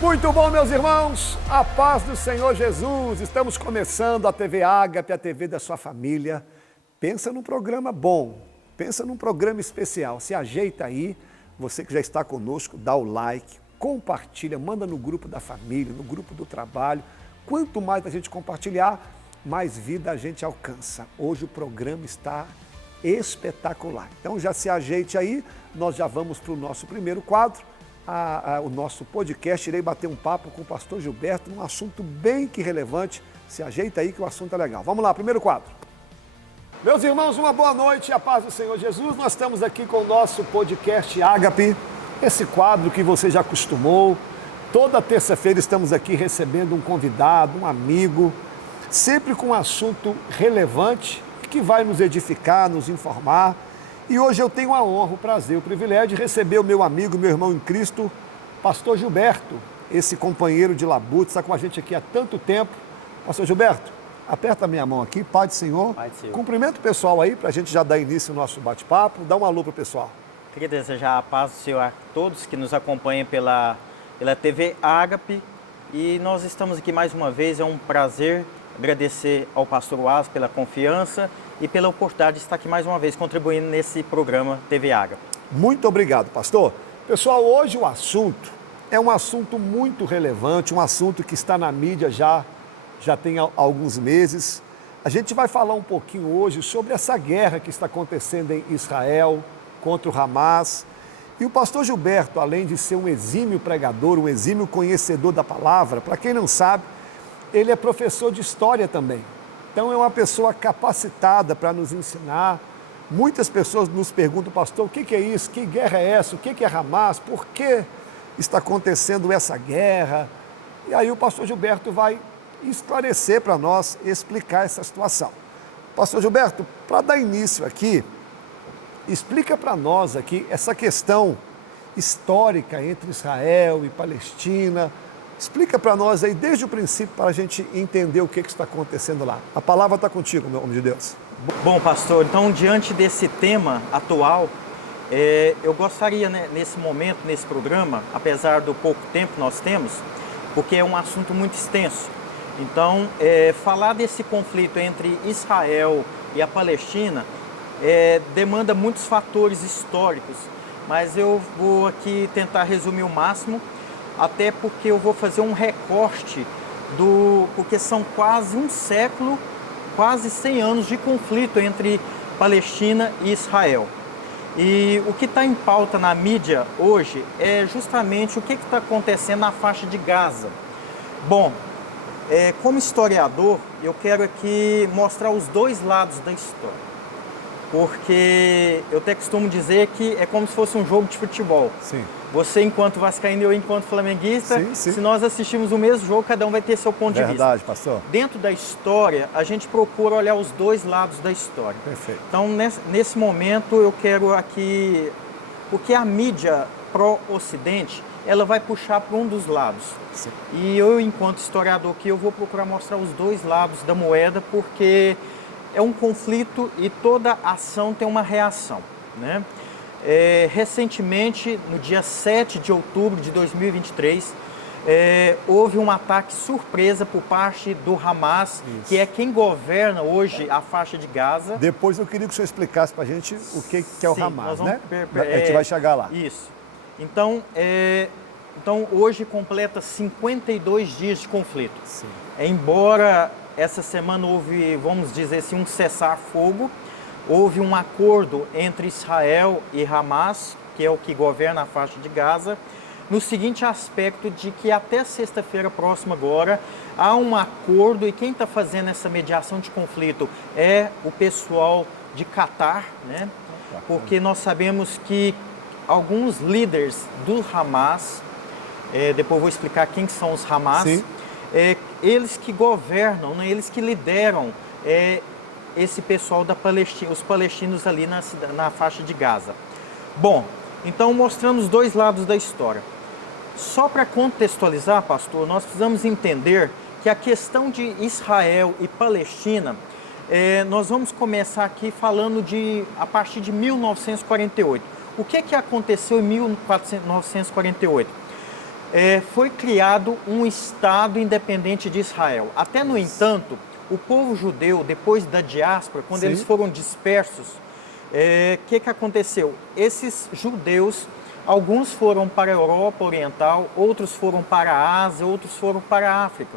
Muito bom, meus irmãos, a paz do Senhor Jesus. Estamos começando a TV Ágape, a TV da sua família. Pensa num programa bom, pensa num programa especial. Se ajeita aí, você que já está conosco, dá o like, compartilha, manda no grupo da família, no grupo do trabalho. Quanto mais a gente compartilhar, mais vida a gente alcança. Hoje o programa está espetacular. Então já se ajeite aí, nós já vamos para o nosso primeiro quadro. O nosso podcast, irei bater um papo com o pastor Gilberto num assunto bem que relevante. Se ajeita aí que o assunto é legal. Vamos lá, primeiro quadro. Meus irmãos, uma boa noite e a paz do Senhor Jesus. Nós estamos aqui com o nosso podcast Ágape, esse quadro que você já acostumou. Toda terça-feira estamos aqui recebendo um convidado, um amigo, sempre com um assunto relevante que vai nos edificar, nos informar. E hoje eu tenho a honra, o prazer, o privilégio de receber o meu amigo, meu irmão em Cristo, pastor Gilberto, esse companheiro de labuta, está com a gente aqui há tanto tempo. Pastor Gilberto, aperta a minha mão aqui, Pai do Senhor. Pai do Senhor. Cumprimento o pessoal aí, para a gente já dar início ao nosso bate-papo. Dá um alô para o pessoal. Queria desejar a paz do Senhor a todos que nos acompanham pela TV Ágape. E nós estamos aqui mais uma vez, é um prazer agradecer ao pastor Waz pela confiança e pela oportunidade de estar aqui mais uma vez contribuindo nesse programa TV Ágape. Muito obrigado, pastor. Pessoal, hoje o assunto é um assunto muito relevante, um assunto que está na mídia já tem alguns meses. A gente vai falar um pouquinho hoje sobre essa guerra que está acontecendo em Israel contra o Hamas. E o pastor Gilberto, além de ser um exímio pregador, um exímio conhecedor da palavra, para quem não sabe, ele é professor de história também. Então é uma pessoa capacitada para nos ensinar. Muitas pessoas nos perguntam, pastor, o que é isso? Que guerra é essa? O que é Hamas? Por que está acontecendo essa guerra? E aí o pastor Gilberto vai esclarecer para nós, explicar essa situação. Pastor Gilberto, para dar início aqui, explica para nós aqui essa questão histórica entre Israel e Palestina. Explica para nós aí, desde o princípio, para a gente entender o que está acontecendo lá. A palavra está contigo, meu homem de Deus. Bom, pastor, então, diante desse tema atual, eu gostaria, né, nesse momento, nesse programa, apesar do pouco tempo que nós temos, porque é um assunto muito extenso. Então, falar desse conflito entre Israel e a Palestina demanda muitos fatores históricos, mas eu vou aqui tentar resumir o máximo, até porque eu vou fazer um recorte porque são quase um século, quase 100 anos de conflito entre Palestina e Israel. E o que está em pauta na mídia hoje é justamente o que está acontecendo na faixa de Gaza. Bom, como historiador, eu quero aqui mostrar os dois lados da história. Porque eu até costumo dizer que é como se fosse um jogo de futebol. Sim. Você enquanto vascaíno e eu enquanto flamenguista, sim. Se nós assistimos o mesmo jogo, cada um vai ter seu ponto de vista. Verdade, pastor. Dentro da história, a gente procura olhar os dois lados da história. Perfeito. Então, nesse momento, eu quero aqui... Porque a mídia pró-ocidente, ela vai puxar para um dos lados. Sim. E eu, enquanto historiador aqui, eu vou procurar mostrar os dois lados da moeda, porque é um conflito e toda ação tem uma reação, né? Recentemente, no dia 7 de outubro de 2023, houve um ataque surpresa por parte do Hamas, que é quem governa hoje a faixa de Gaza. Depois eu queria que o senhor explicasse para a gente o que é o Sim, Hamas, né? A gente vai chegar lá. Isso. Então, hoje completa 52 dias de conflito. Sim. Embora essa semana houve, vamos dizer assim, um cessar-fogo, houve um acordo entre Israel e Hamas, que é o que governa a faixa de Gaza, no seguinte aspecto de que até sexta-feira próxima agora há um acordo e quem está fazendo essa mediação de conflito é o pessoal de Catar, né? Porque nós sabemos que alguns líderes do Hamas, depois eu vou explicar quem são os Hamas, eles que governam, né? Eles que lideram esse pessoal da Palestina, os palestinos ali na faixa de Gaza. Bom, então mostrando os dois lados da história. Só para contextualizar, pastor, nós precisamos entender que a questão de Israel e Palestina, nós vamos começar aqui falando a partir de 1948. O que aconteceu em 1948? Foi criado um Estado independente de Israel. Até, no entanto, o povo judeu, depois da diáspora, quando eles foram dispersos, que aconteceu? Esses judeus, alguns foram para a Europa Oriental, outros foram para a Ásia, outros foram para a África.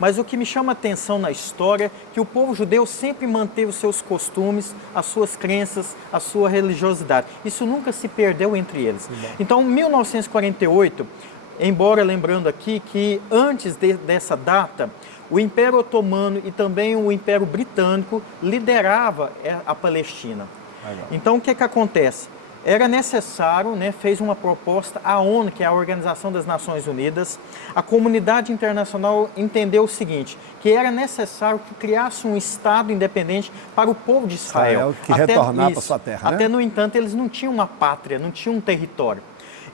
Mas o que me chama a atenção na história é que o povo judeu sempre manteve os seus costumes, as suas crenças, a sua religiosidade. Isso nunca se perdeu entre eles. Então, em 1948, embora lembrando aqui que antes dessa data, o Império Otomano e também o Império Britânico liderava a Palestina. Então, o que acontece? Era necessário, fez uma proposta, a ONU, que é a Organização das Nações Unidas, a comunidade internacional entendeu o seguinte, que era necessário que criasse um Estado independente para o povo de Israel. Que retornar para sua terra, Até, no entanto, eles não tinham uma pátria, não tinham um território.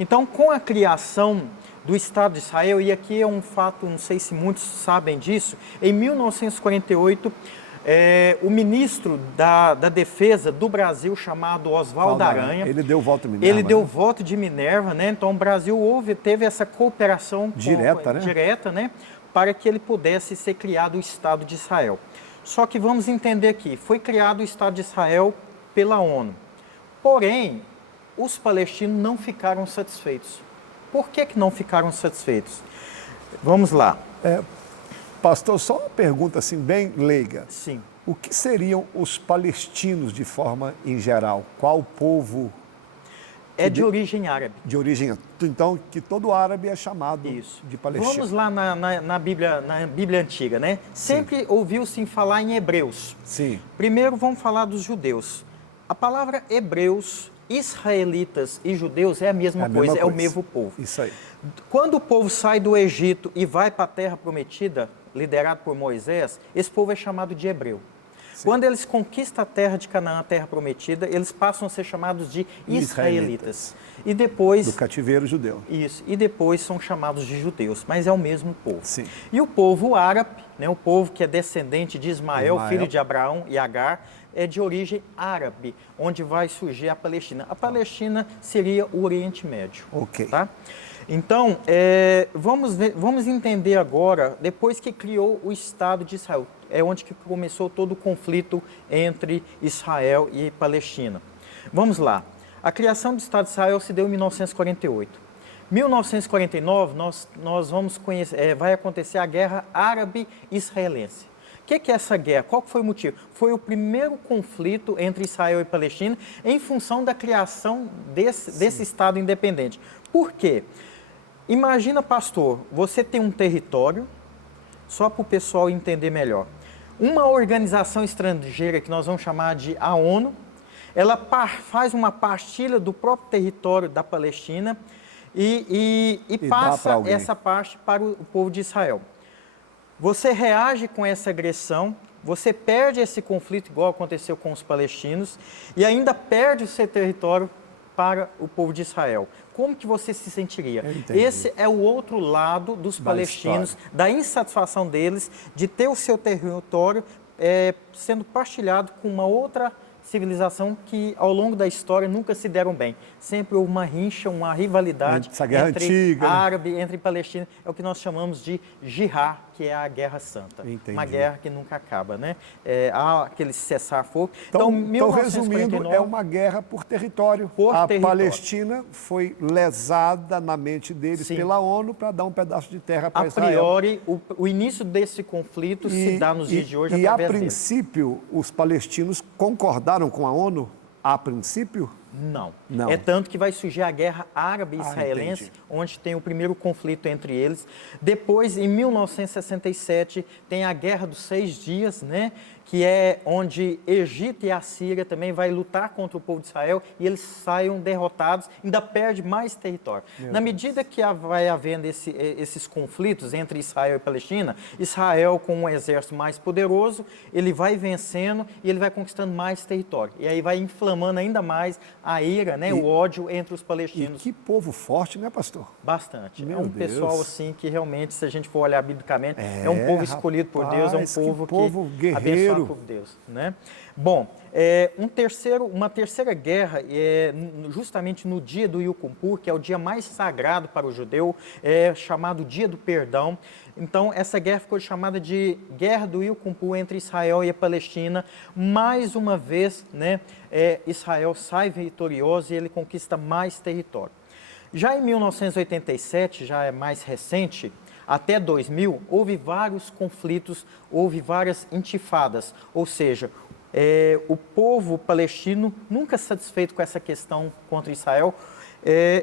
Então, com a criação do Estado de Israel, e aqui é um fato, não sei se muitos sabem disso, em 1948, o ministro da Defesa do Brasil, chamado Oswaldo Aranha, ele deu o voto de Minerva. Ele deu o voto de Minerva, Então o Brasil teve essa cooperação direta, para que ele pudesse ser criado o Estado de Israel. Só que vamos entender aqui, foi criado o Estado de Israel pela ONU. Porém, os palestinos não ficaram satisfeitos. Por que não ficaram satisfeitos? Vamos lá. Pastor, só uma pergunta assim, bem leiga. Sim. O que seriam os palestinos de forma em geral? Qual povo? De origem árabe. De origem. Então, que todo árabe é chamado de palestino. Vamos lá na Bíblia Antiga, Sempre ouviu-se falar em hebreus. Sim. Primeiro vamos falar dos judeus. A palavra hebreus, israelitas e judeus é a mesma coisa, é o mesmo povo. Isso aí. Quando o povo sai do Egito e vai para a Terra Prometida, liderado por Moisés, esse povo é chamado de hebreu. Sim. Quando eles conquistam a terra de Canaã, a Terra Prometida, eles passam a ser chamados de israelitas. E depois... Do cativeiro judeu. Isso. E depois são chamados de judeus, mas é o mesmo povo. Sim. E o povo árabe, o povo que é descendente de Ismael, filho de Abraão e Agar, é de origem árabe, onde vai surgir a Palestina. A Palestina seria o Oriente Médio. Ok. Tá? Então, vamos entender agora, depois que criou o Estado de Israel, é onde que começou todo o conflito entre Israel e Palestina. Vamos lá. A criação do Estado de Israel se deu em 1948. Em 1949, nós vamos conhecer, vai acontecer a Guerra Árabe-Israelense. O que é essa guerra? Qual foi o motivo? Foi o primeiro conflito entre Israel e Palestina em função da criação desse Estado independente. Por quê? Imagina, pastor, você tem um território, só para o pessoal entender melhor. Uma organização estrangeira, que nós vamos chamar de a ONU, ela faz uma partilha do próprio território da Palestina e passa essa parte para o povo de Israel. Você reage com essa agressão, você perde esse conflito, igual aconteceu com os palestinos, e ainda perde o seu território para o povo de Israel. Como que você se sentiria? Esse é o outro lado dos palestinos, da insatisfação deles de ter o seu território sendo partilhado com uma outra civilização que, ao longo da história, nunca se deram bem. Sempre houve uma rincha, uma rivalidade entre árabe, entre palestino. É o que nós chamamos de jihad, que é a Guerra Santa. Uma guerra que nunca acaba, há aquele cessar-fogo. Então, resumindo, é uma guerra por território. Palestina foi lesada na mente deles pela ONU para dar um pedaço de terra para Israel. A priori, o início desse conflito se dá nos dias de hoje através a princípio, os palestinos concordaram com a ONU? A princípio? Não. É tanto que vai surgir a Guerra Árabe-Israelense, onde tem o primeiro conflito entre eles. Depois, em 1967, tem a Guerra dos 6 Dias, que é onde Egito e a Síria também vai lutar contra o povo de Israel e eles saiam derrotados, ainda perde mais território. Na medida que vai havendo esses conflitos entre Israel e Palestina, Israel, com um exército mais poderoso, ele vai vencendo e ele vai conquistando mais território. E aí vai inflamando ainda mais a ira, o ódio entre os palestinos. E que povo forte, né, pastor? Bastante. Pessoal assim que realmente, se a gente for olhar biblicamente, é um povo escolhido por Deus, é um povo guerreiro, Claro. por Deus, né? Bom, uma terceira guerra, justamente no dia do Yom Kippur, que é o dia mais sagrado para o judeu, é chamado Dia do Perdão. Então, essa guerra ficou chamada de Guerra do Yom Kippur entre Israel e a Palestina. Mais uma vez, né, Israel sai vitorioso e ele conquista mais território. Já em 1987, já é mais recente, até 2000, houve vários conflitos, houve várias intifadas, ou seja, o povo palestino, nunca satisfeito com essa questão contra Israel,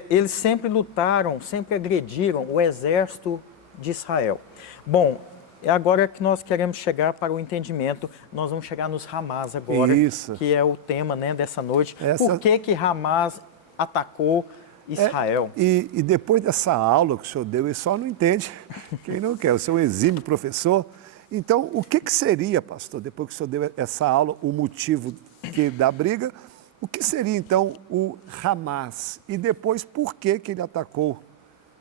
eles sempre lutaram, sempre agrediram o exército de Israel. Bom, é agora que nós queremos chegar para o entendimento, nós vamos chegar nos Hamas agora, que é o tema, né, dessa noite. Por que Hamas atacou Israel? E depois dessa aula que o senhor deu, ele só não entende quem não quer. O senhor é um exímio professor. Então, o que seria, pastor, depois que o senhor deu essa aula, o motivo da briga, o que seria, então, o Hamas? E depois, por que ele atacou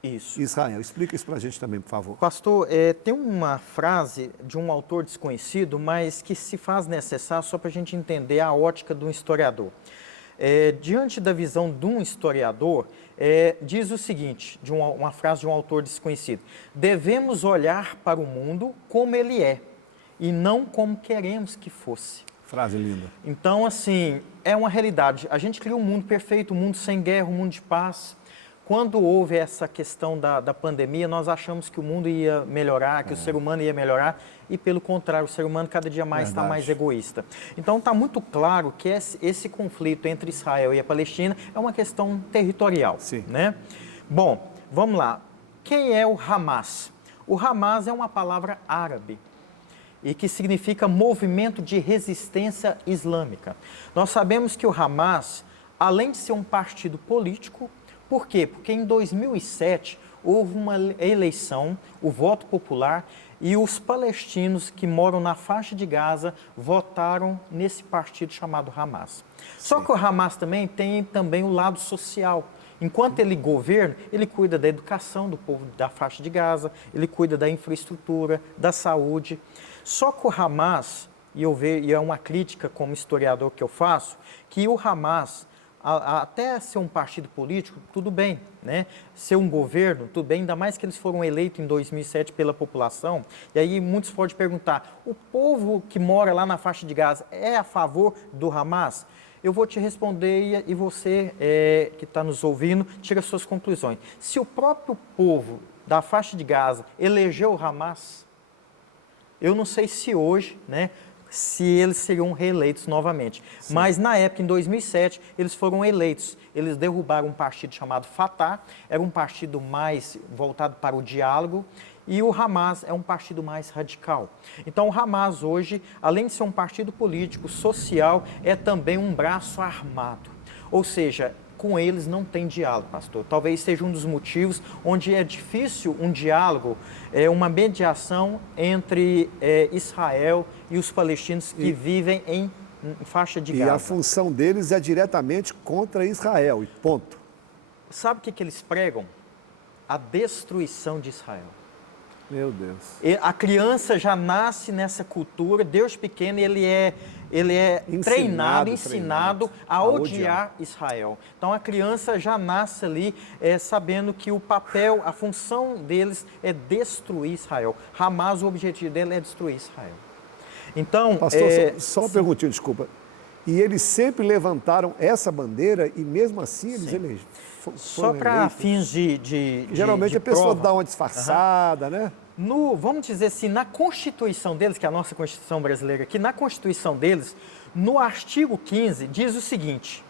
Israel? Explica isso para a gente também, por favor. Pastor, tem uma frase de um autor desconhecido, mas que se faz necessário só para a gente entender a ótica de um historiador. Diante da visão de um historiador, diz o seguinte, uma frase de um autor desconhecido: devemos olhar para o mundo como ele é e não como queremos que fosse. Frase linda. Então, assim, é uma realidade. A gente cria um mundo perfeito, um mundo sem guerra, um mundo de paz. Quando houve essa questão da pandemia, nós achamos que o mundo ia melhorar, que o ser humano ia melhorar, e pelo contrário, o ser humano cada dia mais está mais egoísta. Então está muito claro que esse conflito entre Israel e a Palestina é uma questão territorial. Sim. Né? Bom, vamos lá. Quem é o Hamas? O Hamas é uma palavra árabe e que significa movimento de resistência islâmica. Nós sabemos que o Hamas, além de ser um partido político, por quê? Porque em 2007 houve uma eleição, o voto popular, e os palestinos que moram na faixa de Gaza votaram nesse partido chamado Hamas. Só que o Hamas também tem o lado social. Enquanto ele governa, ele cuida da educação do povo da faixa de Gaza, ele cuida da infraestrutura, da saúde. Só que o Hamas, e é uma crítica como historiador que eu faço, que o Hamas, até ser um partido político, tudo bem, né? Ser um governo, tudo bem, ainda mais que eles foram eleitos em 2007 pela população. E aí muitos podem perguntar, o povo que mora lá na faixa de Gaza é a favor do Hamas? Eu vou te responder e você que está nos ouvindo, tira suas conclusões. Se o próprio povo da faixa de Gaza elegeu o Hamas, eu não sei se hoje, né, se eles seriam reeleitos novamente. Sim. Mas na época, em 2007, eles foram eleitos. Eles derrubaram um partido chamado Fatah, era um partido mais voltado para o diálogo, e o Hamas é um partido mais radical. Então o Hamas hoje, além de ser um partido político, social, é também um braço armado. Ou seja, com eles não tem diálogo, pastor. Talvez seja um dos motivos onde é difícil um diálogo, uma mediação entre Israel e os palestinos que vivem em faixa de Gaza. E a função deles é diretamente contra Israel, e ponto. Sabe o que eles pregam? A destruição de Israel. Meu Deus. A criança já nasce nessa cultura, Deus pequeno, ele é ensinado a odiar Israel. Então a criança já nasce ali sabendo que o papel, a função deles é destruir Israel. Hamas, o objetivo dele é destruir Israel. Então, pastor, só uma perguntinha, desculpa. E eles sempre levantaram essa bandeira e mesmo assim eles elegeram. Só para fins de geralmente a pessoa prova. Dá uma disfarçada, né? Vamos dizer assim, na Constituição deles, que é a nossa Constituição brasileira aqui, na Constituição deles, no artigo 15, diz o seguinte: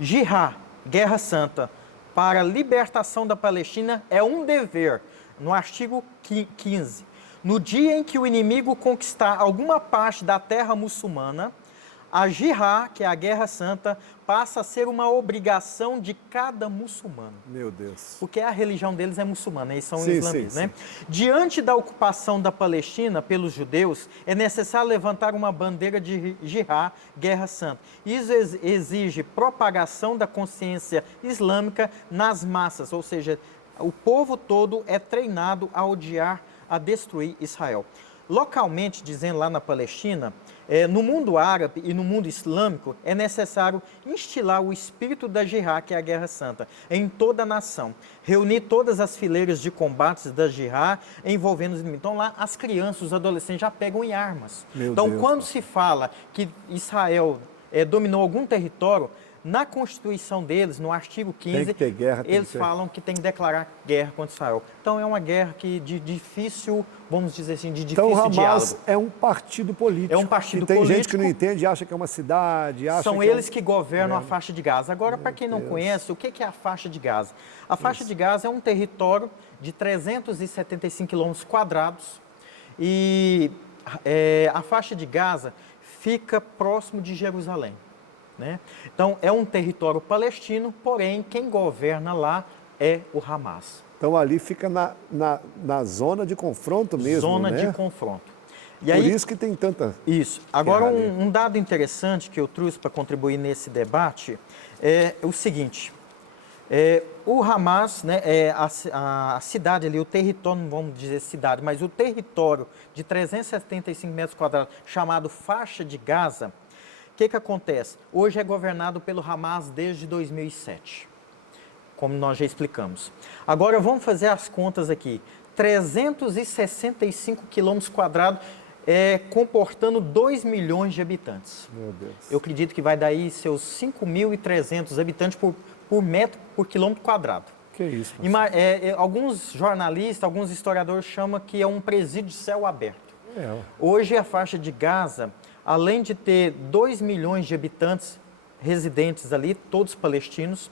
Jihad, Guerra Santa, para a libertação da Palestina é um dever. No artigo 15, no dia em que o inimigo conquistar alguma parte da terra muçulmana, a Jihad, que é a Guerra Santa, passa a ser uma obrigação de cada muçulmano. Meu Deus. Porque a religião deles é muçulmana, eles são islamistas, né? Diante da ocupação da Palestina pelos judeus, é necessário levantar uma bandeira de Jihad, Guerra Santa. Isso exige propagação da consciência islâmica nas massas, ou seja, o povo todo é treinado a odiar, a destruir Israel. Localmente, dizendo lá na Palestina, no mundo árabe e no mundo islâmico, é necessário instilar o espírito da jihad, que é a Guerra Santa, em toda a nação. Reunir todas as fileiras de combates da jihad envolvendo os inimigos. Então lá as crianças, os adolescentes já pegam em armas. Então quando se fala que Israel dominou algum território, na Constituição deles, no artigo 15, eles falam que tem que declarar guerra contra Israel. Então é uma guerra que de difícil, vamos dizer assim, de difícil diálogo. Então o Hamas é um partido político. É um partido político. Tem gente que não entende, acha que é uma cidade. São eles que governam a faixa de Gaza. Agora, para quem não conhece, o que é a faixa de Gaza? A faixa de Gaza é um território de 375 quilômetros quadrados e a faixa de Gaza fica próximo de Jerusalém. Né? Então, é um território palestino, porém, quem governa lá é o Hamas. Então, ali fica na zona de confronto mesmo, Zona né? de confronto. E Por isso que tem tanta... Isso. Agora, um dado interessante que eu trouxe para contribuir nesse debate é o seguinte. O Hamas, né, a cidade ali, o território, não vamos dizer cidade, mas o território de 375 metros quadrados, chamado Faixa de Gaza, o que acontece? Hoje é governado pelo Hamas desde 2007, como nós já explicamos. Agora vamos fazer as contas aqui. 365 quilômetros quadrados, comportando 2 milhões de habitantes. Meu Deus. Eu acredito que vai dar aí seus 5.300 habitantes por quilômetro quadrado. Que isso? Alguns jornalistas, alguns historiadores chamam que é um presídio de céu aberto. Hoje a faixa de Gaza, além de ter 2 milhões de habitantes residentes ali, todos palestinos,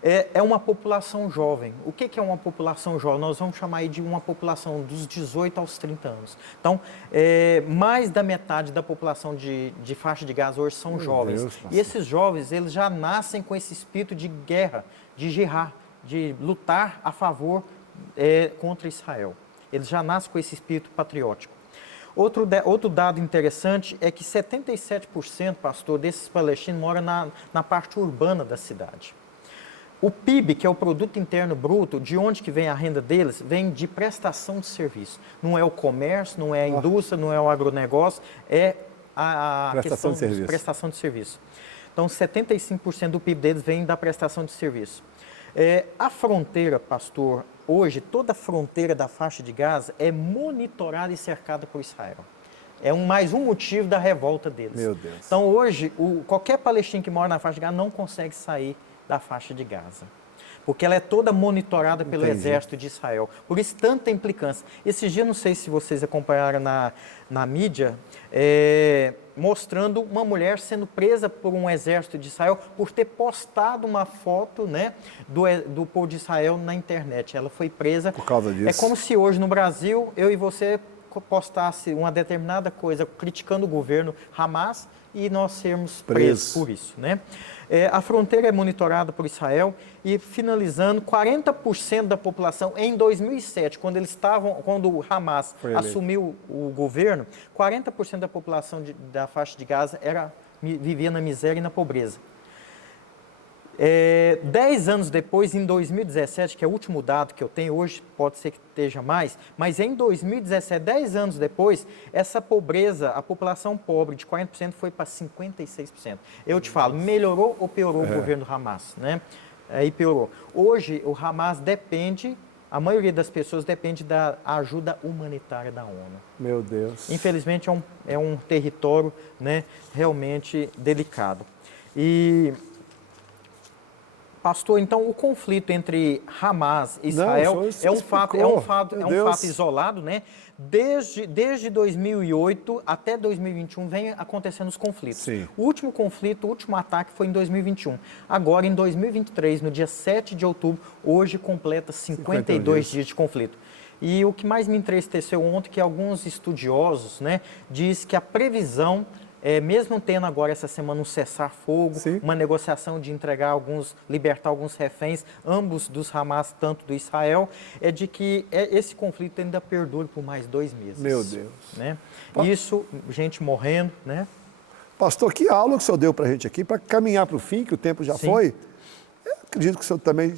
é uma população jovem. O que é uma população jovem? Nós vamos chamar aí de uma população dos 18 aos 30 anos. Então, mais da metade da população de faixa de Gaza hoje são jovens. E esses jovens, eles já nascem com esse espírito de guerra, de jihad, de lutar a favor contra Israel. Eles já nascem com esse espírito patriótico. Outro dado interessante é que 77%, pastor, desses palestinos moram na parte urbana da cidade. O PIB, que é o Produto Interno Bruto, de onde que vem a renda deles, vem de prestação de serviço. Não é o comércio, não é a indústria, não é o agronegócio, é a questão de prestação de serviço. Então, 75% do PIB deles vem da prestação de serviço. A fronteira, pastor, hoje, toda a fronteira da faixa de Gaza é monitorada e cercada por Israel. É mais um motivo da revolta deles. Meu Deus. Então, hoje, qualquer palestino que mora na faixa de Gaza não consegue sair da faixa de Gaza, porque ela é toda monitorada pelo exército de Israel. Por isso, tanta implicância. Esses dias, não sei se vocês acompanharam na mídia, mostrando uma mulher sendo presa por um exército de Israel por ter postado uma foto, né, do povo de Israel na internet. Ela foi presa. Por causa disso. É como se hoje no Brasil, eu e você postasse uma determinada coisa criticando o governo Hamas e nós sermos presos por isso, né? A fronteira é monitorada por Israel e, finalizando, 40% da população, em 2007, quando o Hamas assumiu o governo, 40% da população da faixa de Gaza vivia na miséria e na pobreza. 10 anos depois, em 2017, que é o último dado que eu tenho hoje, pode ser que esteja mais, mas em 2017, 10 anos depois, essa pobreza, a população pobre de 40% foi para 56%. Eu te falo, melhorou ou piorou o governo do Hamas, né? Aí piorou. Hoje, o Hamas a maioria das pessoas depende da ajuda humanitária da ONU. Meu Deus. Infelizmente, é um território, né, realmente delicado. Pastor, então o conflito entre Hamas e Israel é um fato isolado, né? Desde 2008 até 2021 vem acontecendo os conflitos. Sim. O último conflito, o último ataque foi em 2021. Agora, em 2023, no dia 7 de outubro, hoje completa 52 dias de conflito. E o que mais me entristeceu ontem é que alguns estudiosos, né, diz que a previsão mesmo tendo agora essa semana um cessar-fogo, uma negociação de libertar alguns reféns, ambos dos Hamas, tanto do Israel, é de que esse conflito ainda perdure por mais 2 meses. Meu Deus. Né? Isso, gente morrendo, né? Pastor, que aula que o senhor deu para a gente aqui, para caminhar para o fim, que o tempo já foi. Eu acredito que o senhor também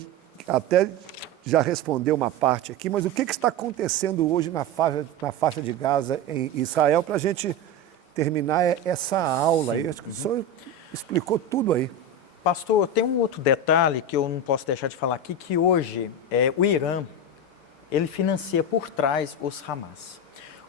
até já respondeu uma parte aqui, mas o que está acontecendo hoje na faixa de Gaza, em Israel, para a gente terminar essa aula aí? Acho que o senhor explicou tudo aí. Pastor, tem um outro detalhe que eu não posso deixar de falar aqui, que hoje o Irã, ele financia por trás os Hamas.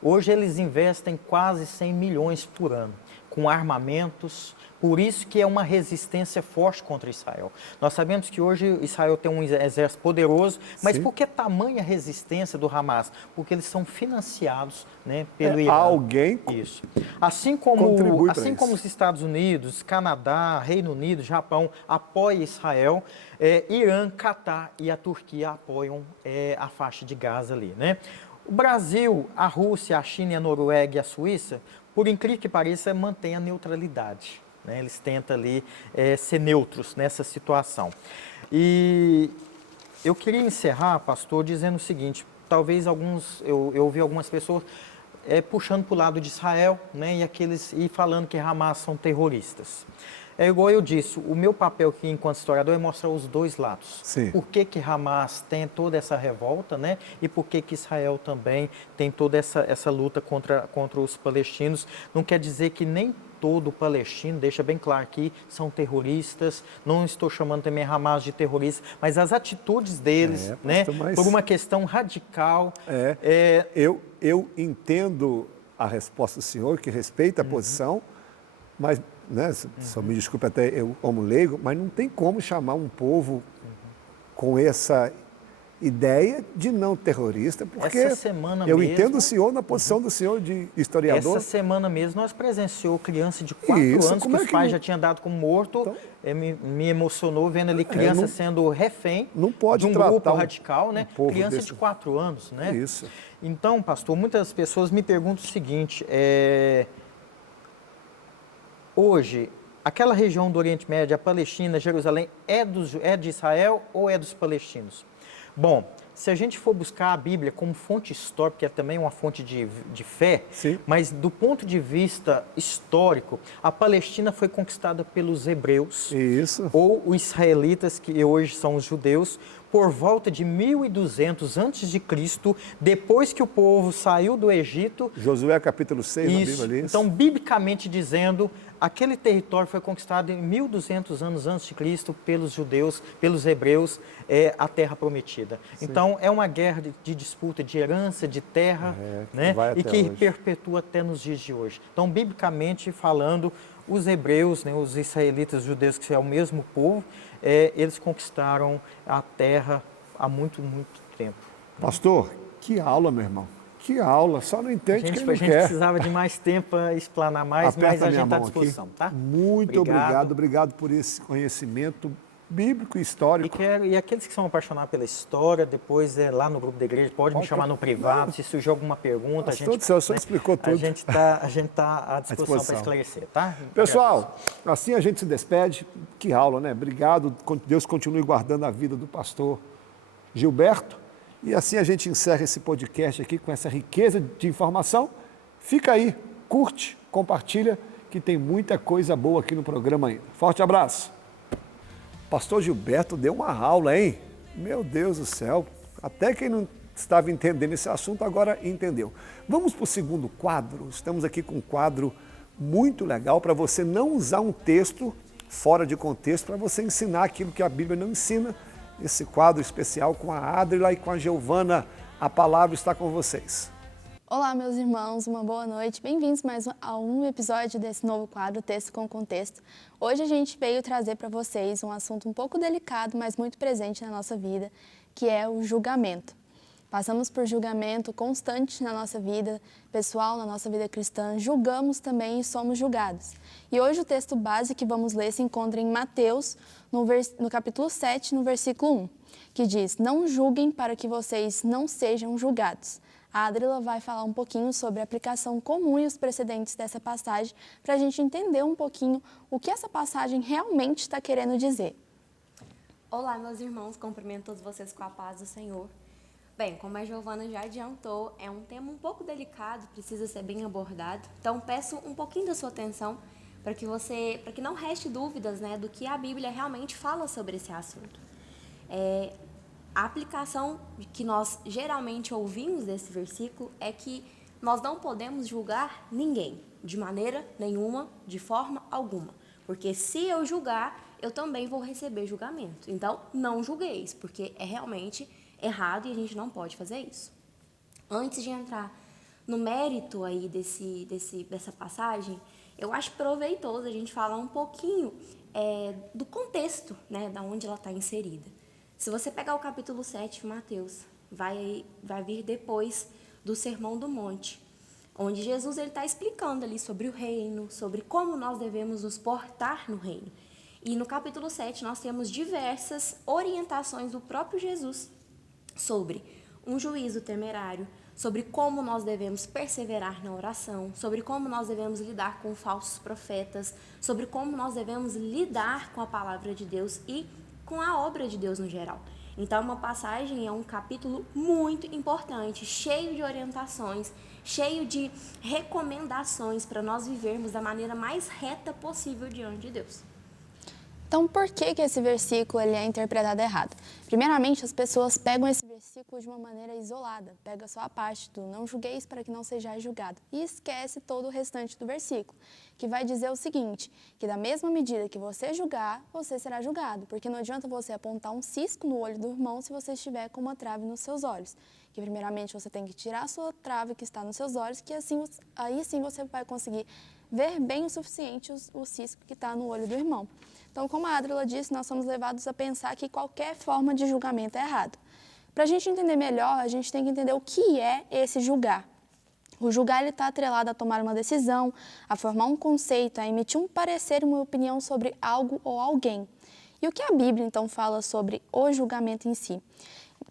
Hoje eles investem quase 100 milhões por ano com armamentos, por isso que é uma resistência forte contra Israel. Nós sabemos que hoje Israel tem um exército poderoso, mas Sim. por que tamanha resistência do Hamas? Porque eles são financiados, né, pelo Irã. Alguém Isso. Assim como isso. os Estados Unidos, Canadá, Reino Unido, Japão apoiam Israel, Irã, Catar e a Turquia apoiam a faixa de Gaza ali, né? O Brasil, a Rússia, a China, a Noruega e a Suíça, por incrível que pareça, mantêm a neutralidade, né? Eles tentam ali ser neutros nessa situação. E eu queria encerrar, pastor, dizendo o seguinte, talvez eu ouvi algumas pessoas puxando para o lado de Israel, né, e falando que Hamas são terroristas. É igual eu disse, o meu papel aqui enquanto historiador é mostrar os dois lados. Sim. Por que Hamas tem toda essa revolta, né? E por que Israel também tem toda essa luta contra os palestinos. Não quer dizer que nem todo palestino, deixa bem claro aqui, são terroristas. Não estou chamando também Hamas de terroristas, mas as atitudes deles, né? Por uma questão radical. Eu entendo a resposta do senhor, que respeita a posição, mas, né, só me desculpe até eu como leigo, mas não tem como chamar um povo com essa ideia de não terrorista, porque essa semana eu mesmo, entendo o senhor na posição do senhor de historiador. Essa semana mesmo nós presenciou criança de 4 anos que os pais já tinham dado como morto. Então, me emocionou vendo ali criança sendo refém de um grupo radical, né? Criança de 4 anos, né? Isso. Então, pastor, muitas pessoas me perguntam o seguinte, hoje, aquela região do Oriente Médio, a Palestina, Jerusalém, é de Israel ou é dos palestinos? Bom, se a gente for buscar a Bíblia como fonte histórica, que é também uma fonte de fé, sim, mas do ponto de vista histórico, a Palestina foi conquistada pelos hebreus, isso, ou os israelitas, que hoje são os judeus, por volta de 1200 a.C., depois que o povo saiu do Egito. Josué capítulo 6, isso. Na Bíblia ali. Então, biblicamente dizendo, aquele território foi conquistado em 1200 anos antes de Cristo pelos judeus, pelos hebreus, a terra prometida. Sim. Então, é uma guerra de disputa de herança, de terra, né? E que perpetua até nos dias de hoje. Então, biblicamente falando, os hebreus, né, os israelitas, os judeus, que é o mesmo povo, eles conquistaram a terra há muito, muito tempo. Pastor, que aula, meu irmão. Que aula, só não entende quem não quer. A gente precisava de mais tempo para explanar mais, mas a gente está à disposição, aqui. Tá? Muito obrigado por esse conhecimento bíblico e histórico. E aqueles que são apaixonados pela história, depois lá no grupo da igreja, pode me chamar no privado, se surgir alguma pergunta, Pastor, o senhor explicou tudo. A gente tá à disposição para esclarecer, tá? Pessoal, assim a gente se despede. Que aula, né? Obrigado, Deus continue guardando a vida do pastor Gilberto. E assim a gente encerra esse podcast aqui com essa riqueza de informação. Fica aí, curte, compartilha, que tem muita coisa boa aqui no programa ainda. Forte abraço. Pastor Gilberto deu uma aula, hein? Meu Deus do céu, até quem não estava entendendo esse assunto agora entendeu. Vamos para o segundo quadro. Estamos aqui com um quadro muito legal para você não usar um texto fora de contexto, para você ensinar aquilo que a Bíblia não ensina. Esse quadro especial com a Adrila e com a Giovana. A palavra está com vocês. Olá, meus irmãos, uma boa noite. Bem-vindos mais a um episódio desse novo quadro, Texto com Contexto. Hoje a gente veio trazer para vocês um assunto um pouco delicado, mas muito presente na nossa vida, que é o julgamento. Passamos por julgamento constante na nossa vida pessoal, na nossa vida cristã, julgamos também e somos julgados. E hoje o texto base que vamos ler se encontra em Mateus, no capítulo 7, no versículo 1, que diz: "Não julguem para que vocês não sejam julgados." A Adrila vai falar um pouquinho sobre a aplicação comum e os precedentes dessa passagem para a gente entender um pouquinho o que essa passagem realmente está querendo dizer. Olá, meus irmãos, cumprimento todos vocês com a paz do Senhor. Bem, como a Giovana já adiantou, é um tema um pouco delicado, precisa ser bem abordado. Então, peço um pouquinho da sua atenção para que não reste dúvidas, né, do que a Bíblia realmente fala sobre esse assunto. A aplicação que nós geralmente ouvimos desse versículo é que nós não podemos julgar ninguém, de maneira nenhuma, de forma alguma. Porque se eu julgar, eu também vou receber julgamento. Então, não julgueis, porque é realmente errado e a gente não pode fazer isso. Antes de entrar no mérito aí dessa passagem, eu acho proveitoso a gente falar um pouquinho do contexto, né, da onde ela está inserida. Se você pegar o capítulo 7 de Mateus, vai vir depois do Sermão do Monte, onde Jesus está explicando ali sobre o reino, sobre como nós devemos nos portar no reino. E no capítulo 7 nós temos diversas orientações do próprio Jesus sobre um juízo temerário, sobre como nós devemos perseverar na oração, sobre como nós devemos lidar com falsos profetas, sobre como nós devemos lidar com a palavra de Deus e com a obra de Deus no geral. Então, é uma passagem, é um capítulo muito importante, cheio de orientações, cheio de recomendações para nós vivermos da maneira mais reta possível diante de Deus. Então, por que esse versículo ele é interpretado errado? Primeiramente, as pessoas pegam esse versículo de uma maneira isolada, pega só a parte do não julgueis para que não sejais julgado e esquece todo o restante do versículo, que vai dizer o seguinte, que da mesma medida que você julgar, você será julgado, porque não adianta você apontar um cisco no olho do irmão se você estiver com uma trave nos seus olhos, que primeiramente você tem que tirar a sua trave que está nos seus olhos, que assim, aí sim você vai conseguir ver bem o suficiente o cisco que está no olho do irmão. Então, como a Adrila disse, nós somos levados a pensar que qualquer forma de julgamento é errado. Para a gente entender melhor, a gente tem que entender o que é esse julgar. O julgar está atrelado a tomar uma decisão, a formar um conceito, a emitir um parecer e uma opinião sobre algo ou alguém. E o que a Bíblia, então, fala sobre o julgamento em si?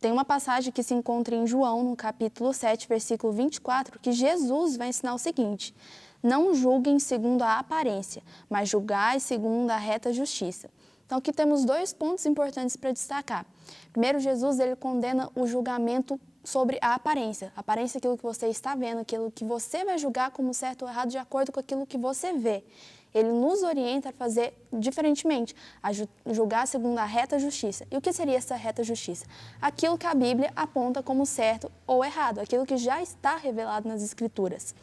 Tem uma passagem que se encontra em João, no capítulo 7, versículo 24, que Jesus vai ensinar o seguinte: não julguem segundo a aparência, mas julgai segundo a reta justiça. Então, aqui temos dois pontos importantes para destacar. Primeiro, Jesus ele condena o julgamento sobre a aparência. A aparência é aquilo que você está vendo, aquilo que você vai julgar como certo ou errado de acordo com aquilo que você vê. Ele nos orienta a fazer diferentemente, a julgar segundo a reta justiça. E o que seria essa reta justiça? Aquilo que a Bíblia aponta como certo ou errado, aquilo que já está revelado nas Escrituras.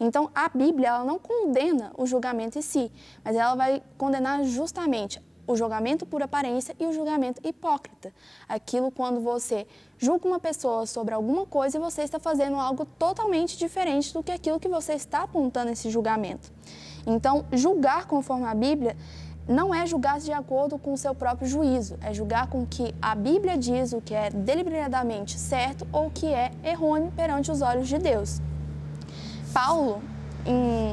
Então, a Bíblia ela não condena o julgamento em si, mas ela vai condenar justamente o julgamento por aparência e o julgamento hipócrita. Aquilo quando você julga uma pessoa sobre alguma coisa e você está fazendo algo totalmente diferente do que aquilo que você está apontando nesse julgamento. Então, julgar conforme a Bíblia não é julgar de acordo com o seu próprio juízo, é julgar com o que a Bíblia diz, o que é deliberadamente certo ou o que é errôneo perante os olhos de Deus. Paulo, em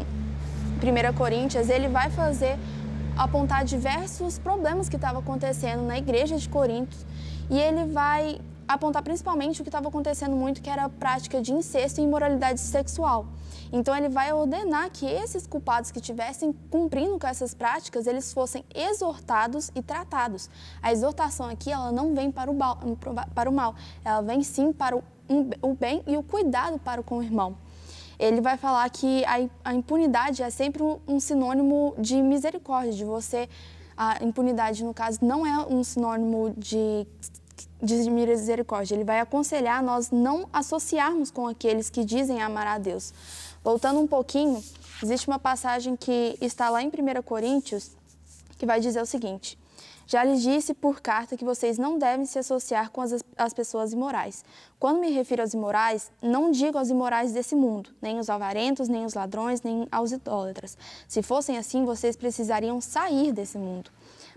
1 Coríntios, ele vai apontar diversos problemas que estavam acontecendo na igreja de Corinto e ele vai apontar principalmente o que estava acontecendo muito, que era a prática de incesto e imoralidade sexual. Então, ele vai ordenar que esses culpados que estivessem cumprindo com essas práticas, eles fossem exortados e tratados. A exortação aqui, ela não vem para o mal, ela vem sim para o bem e o cuidado para com o irmão. Ele vai falar que a impunidade é sempre um sinônimo de misericórdia, de você. A impunidade, no caso, não é um sinônimo de misericórdia. Ele vai aconselhar nós não associarmos com aqueles que dizem amar a Deus. Voltando um pouquinho, existe uma passagem que está lá em 1 Coríntios, que vai dizer o seguinte: já lhes disse por carta que vocês não devem se associar com as pessoas imorais. Quando me refiro aos imorais, não digo aos imorais desse mundo, nem os avarentos, nem os ladrões, nem aos idólatras. Se fossem assim, vocês precisariam sair desse mundo.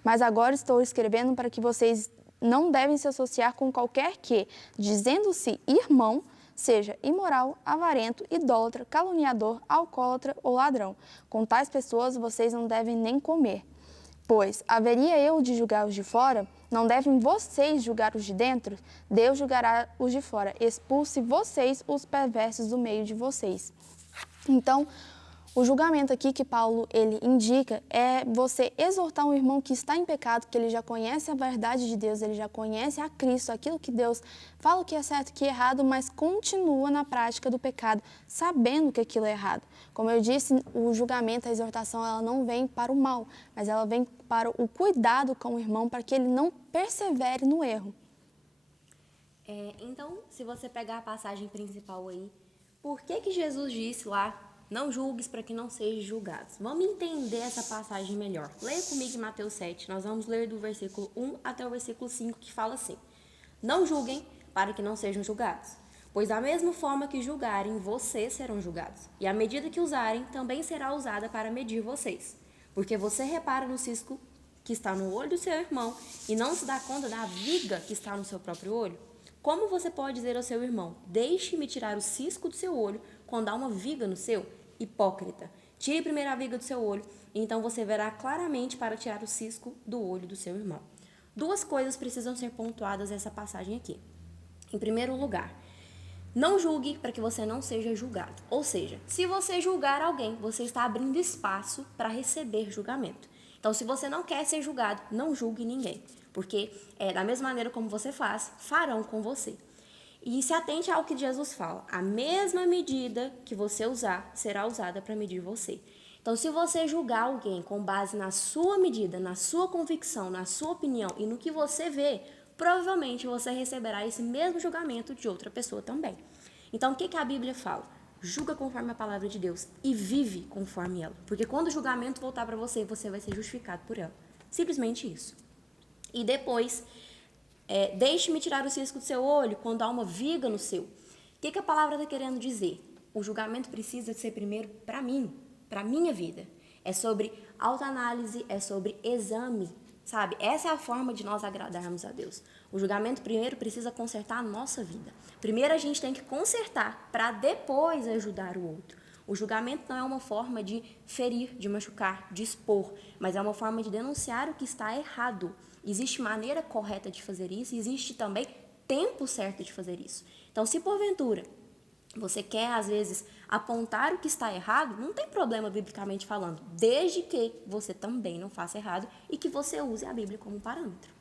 Mas agora estou escrevendo para que vocês não devem se associar com qualquer que, dizendo-se irmão, seja imoral, avarento, idólatra, caluniador, alcoólatra ou ladrão. Com tais pessoas vocês não devem nem comer. Pois, haveria eu de julgar os de fora? Não devem vocês julgar os de dentro? Deus julgará os de fora. Expulse vocês os perversos do meio de vocês. Então, o julgamento aqui que Paulo ele indica é você exortar um irmão que está em pecado, que ele já conhece a verdade de Deus, ele já conhece a Cristo, aquilo que Deus fala que é certo, que é errado, mas continua na prática do pecado, sabendo que aquilo é errado. Como eu disse, o julgamento, a exortação, ela não vem para o mal, mas ela vem para o cuidado com o irmão, para que ele não persevere no erro. Então, se você pegar a passagem principal aí, por que Jesus disse lá, não julgues para que não sejam julgados? Vamos entender essa passagem melhor. Leia comigo em Mateus 7, nós vamos ler do versículo 1 até o versículo 5, que fala assim: não julguem para que não sejam julgados, pois da mesma forma que julgarem, vocês serão julgados, e a medida que usarem também será usada para medir vocês. Porque você repara no cisco que está no olho do seu irmão e não se dá conta da viga que está no seu próprio olho? Como você pode dizer ao seu irmão, deixe-me tirar o cisco do seu olho, quando há uma viga no seu? Hipócrita, tire primeiro a viga do seu olho, e então você verá claramente para tirar o cisco do olho do seu irmão. Duas coisas precisam ser pontuadas nessa passagem aqui. Em primeiro lugar, não julgue para que você não seja julgado. Ou seja, se você julgar alguém, você está abrindo espaço para receber julgamento. Então, se você não quer ser julgado, não julgue ninguém. Porque, da mesma maneira como você faz, farão com você. E se atente ao que Jesus fala. A mesma medida que você usar, será usada para medir você. Então, se você julgar alguém com base na sua medida, na sua convicção, na sua opinião e no que você vê, provavelmente você receberá esse mesmo julgamento de outra pessoa também. Então, o que a Bíblia fala? Julga conforme a palavra de Deus e vive conforme ela. Porque quando o julgamento voltar para você, você vai ser justificado por ela. Simplesmente isso. E depois, deixe-me tirar o cisco do seu olho quando há uma viga no seu. O que a palavra está querendo dizer? O julgamento precisa ser primeiro para mim, para a minha vida. É sobre autoanálise, é sobre exame, sabe? Essa é a forma de nós agradarmos a Deus. O julgamento primeiro precisa consertar a nossa vida. Primeiro a gente tem que consertar para depois ajudar o outro. O julgamento não é uma forma de ferir, de machucar, de expor, mas é uma forma de denunciar o que está errado. Existe maneira correta de fazer isso e existe também tempo certo de fazer isso. Então, se porventura você quer, às vezes, apontar o que está errado, não tem problema biblicamente falando, desde que você também não faça errado e que você use a Bíblia como parâmetro.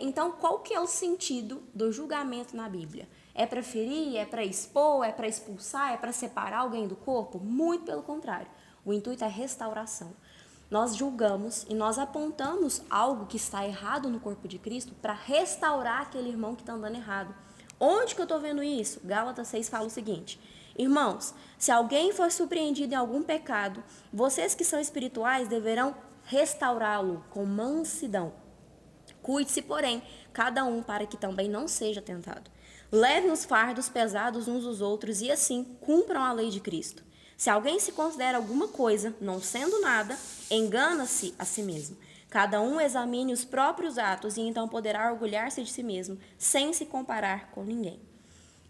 Então, qual que é o sentido do julgamento na Bíblia? É para ferir, é para expor, é para expulsar, é para separar alguém do corpo? Muito pelo contrário. O intuito é restauração. Nós julgamos e nós apontamos algo que está errado no corpo de Cristo para restaurar aquele irmão que está andando errado. Onde que eu estou vendo isso? Gálatas 6 fala o seguinte: irmãos, se alguém for surpreendido em algum pecado, vocês que são espirituais deverão restaurá-lo com mansidão. Cuide-se, porém, cada um para que também não seja tentado. Levem os fardos pesados uns dos outros e assim cumpram a lei de Cristo. Se alguém se considera alguma coisa, não sendo nada, engana-se a si mesmo. Cada um examine os próprios atos e então poderá orgulhar-se de si mesmo, sem se comparar com ninguém.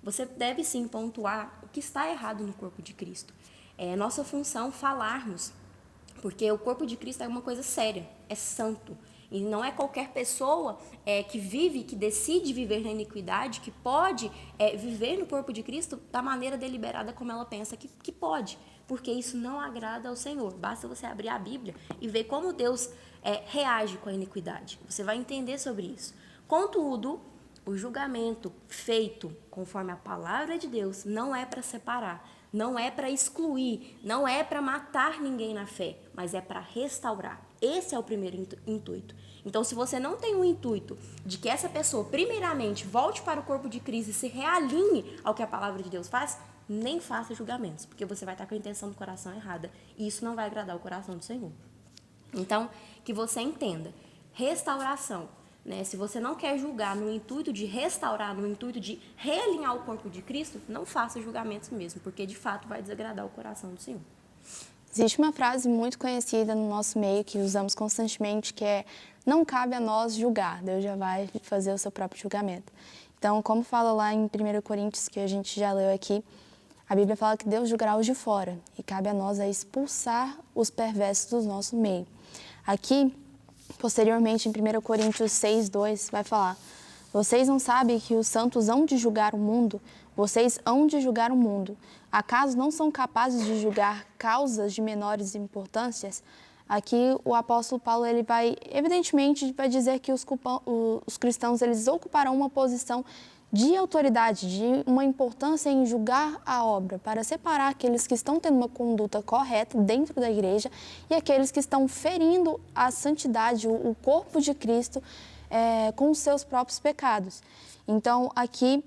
Você deve sim pontuar o que está errado no corpo de Cristo. É nossa função falarmos, porque o corpo de Cristo é uma coisa séria, é santo. E não é qualquer pessoa que vive, que decide viver na iniquidade, que pode viver no corpo de Cristo da maneira deliberada como ela pensa que pode. Porque isso não agrada ao Senhor. Basta você abrir a Bíblia e ver como Deus reage com a iniquidade. Você vai entender sobre isso. Contudo, o julgamento feito conforme a palavra de Deus não é para separar, não é para excluir, não é para matar ninguém na fé, mas é para restaurar. Esse é o primeiro intuito. Então, se você não tem o intuito de que essa pessoa, primeiramente, volte para o corpo de Cristo e se realinhe ao que a palavra de Deus faz, nem faça julgamentos, porque você vai estar com a intenção do coração errada. E isso não vai agradar o coração do Senhor. Então, que você entenda. Restauração. Se você não quer julgar no intuito de restaurar, no intuito de realinhar o corpo de Cristo, não faça julgamentos mesmo, porque de fato vai desagradar o coração do Senhor. Existe uma frase muito conhecida no nosso meio que usamos constantemente, que é: não cabe a nós julgar, Deus já vai fazer o seu próprio julgamento. Então, como fala lá em 1 Coríntios, que a gente já leu aqui, a Bíblia fala que Deus julgará os de fora e cabe a nós expulsar os perversos do nosso meio. Aqui, posteriormente, em 1 Coríntios 6:2, vai falar: vocês não sabem que os santos hão de julgar o mundo? Vocês hão de julgar o mundo. Acaso não são capazes de julgar causas de menores importâncias? Aqui o apóstolo Paulo ele vai dizer que os cristãos eles ocuparão uma posição de autoridade, de uma importância em julgar a obra, para separar aqueles que estão tendo uma conduta correta dentro da igreja e aqueles que estão ferindo a santidade, o corpo de Cristo com os seus próprios pecados. Então, aqui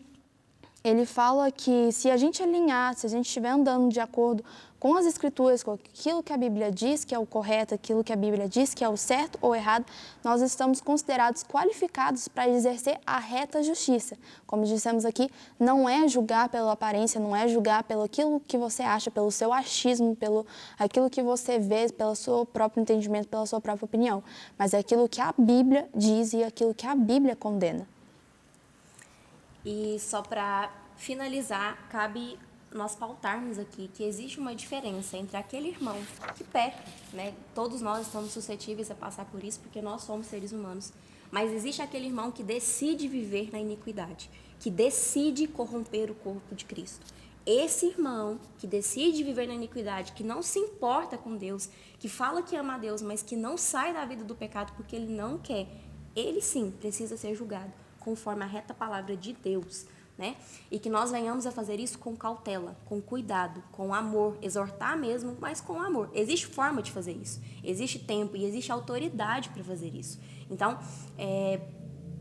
ele fala que se a gente alinhar, se a gente estiver andando de acordo com as Escrituras, com aquilo que a Bíblia diz que é o correto, aquilo que a Bíblia diz que é o certo ou errado, nós estamos considerados qualificados para exercer a reta justiça. Como dissemos aqui, não é julgar pela aparência, não é julgar pelo aquilo que você acha, pelo seu achismo, pelo aquilo que você vê, pelo seu próprio entendimento, pela sua própria opinião, mas é aquilo que a Bíblia diz e aquilo que a Bíblia condena. E só para finalizar, cabe nós pautarmos aqui que existe uma diferença entre aquele irmão que peca, né? Todos nós estamos suscetíveis a passar por isso porque nós somos seres humanos. Mas existe aquele irmão que decide viver na iniquidade, que decide corromper o corpo de Cristo. Esse irmão que decide viver na iniquidade, que não se importa com Deus, que fala que ama a Deus, mas que não sai da vida do pecado porque ele não quer, ele sim precisa ser julgado conforme a reta palavra de Deus, né? E que nós venhamos a fazer isso com cautela, com cuidado, com amor, exortar mesmo, mas com amor. Existe forma de fazer isso, existe tempo e existe autoridade para fazer isso. Então,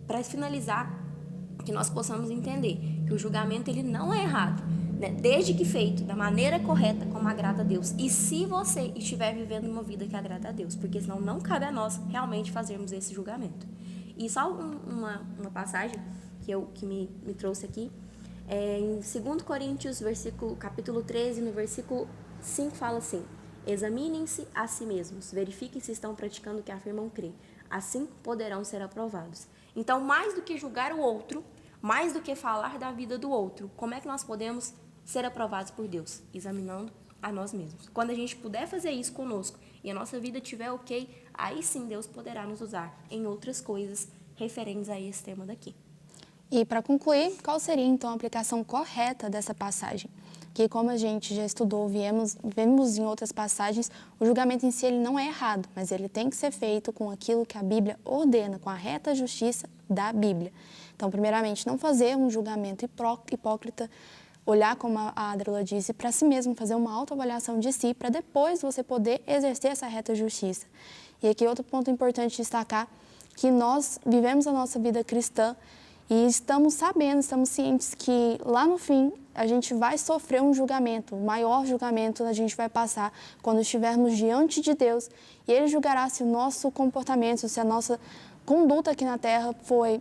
para finalizar, que nós possamos entender que o julgamento ele não é errado, né? Desde que feito da maneira correta, como agrada a Deus. E se você estiver vivendo uma vida que agrada a Deus, porque senão não cabe a nós realmente fazermos esse julgamento. E só uma passagem que me trouxe aqui, em 2 Coríntios, capítulo 13, no versículo 5, fala assim: examinem-se a si mesmos, verifiquem se estão praticando o que afirmam crer, assim poderão ser aprovados. Então, mais do que julgar o outro, mais do que falar da vida do outro, como é que nós podemos ser aprovados por Deus? Examinando a nós mesmos. Quando a gente puder fazer isso conosco e a nossa vida estiver ok, aí sim Deus poderá nos usar em outras coisas referentes a esse tema daqui. E para concluir, qual seria então a aplicação correta dessa passagem? Que como a gente já estudou, vemos em outras passagens, o julgamento em si ele não é errado, mas ele tem que ser feito com aquilo que a Bíblia ordena, com a reta justiça da Bíblia. Então, primeiramente, não fazer um julgamento hipócrita, olhar, como a Adrila disse, para si mesmo, fazer uma autoavaliação de si, para depois você poder exercer essa reta justiça. E aqui outro ponto importante destacar, que nós vivemos a nossa vida cristã e estamos cientes que lá no fim a gente vai sofrer um julgamento, o maior julgamento a gente vai passar quando estivermos diante de Deus e Ele julgará se o nosso comportamento, se a nossa conduta aqui na Terra foi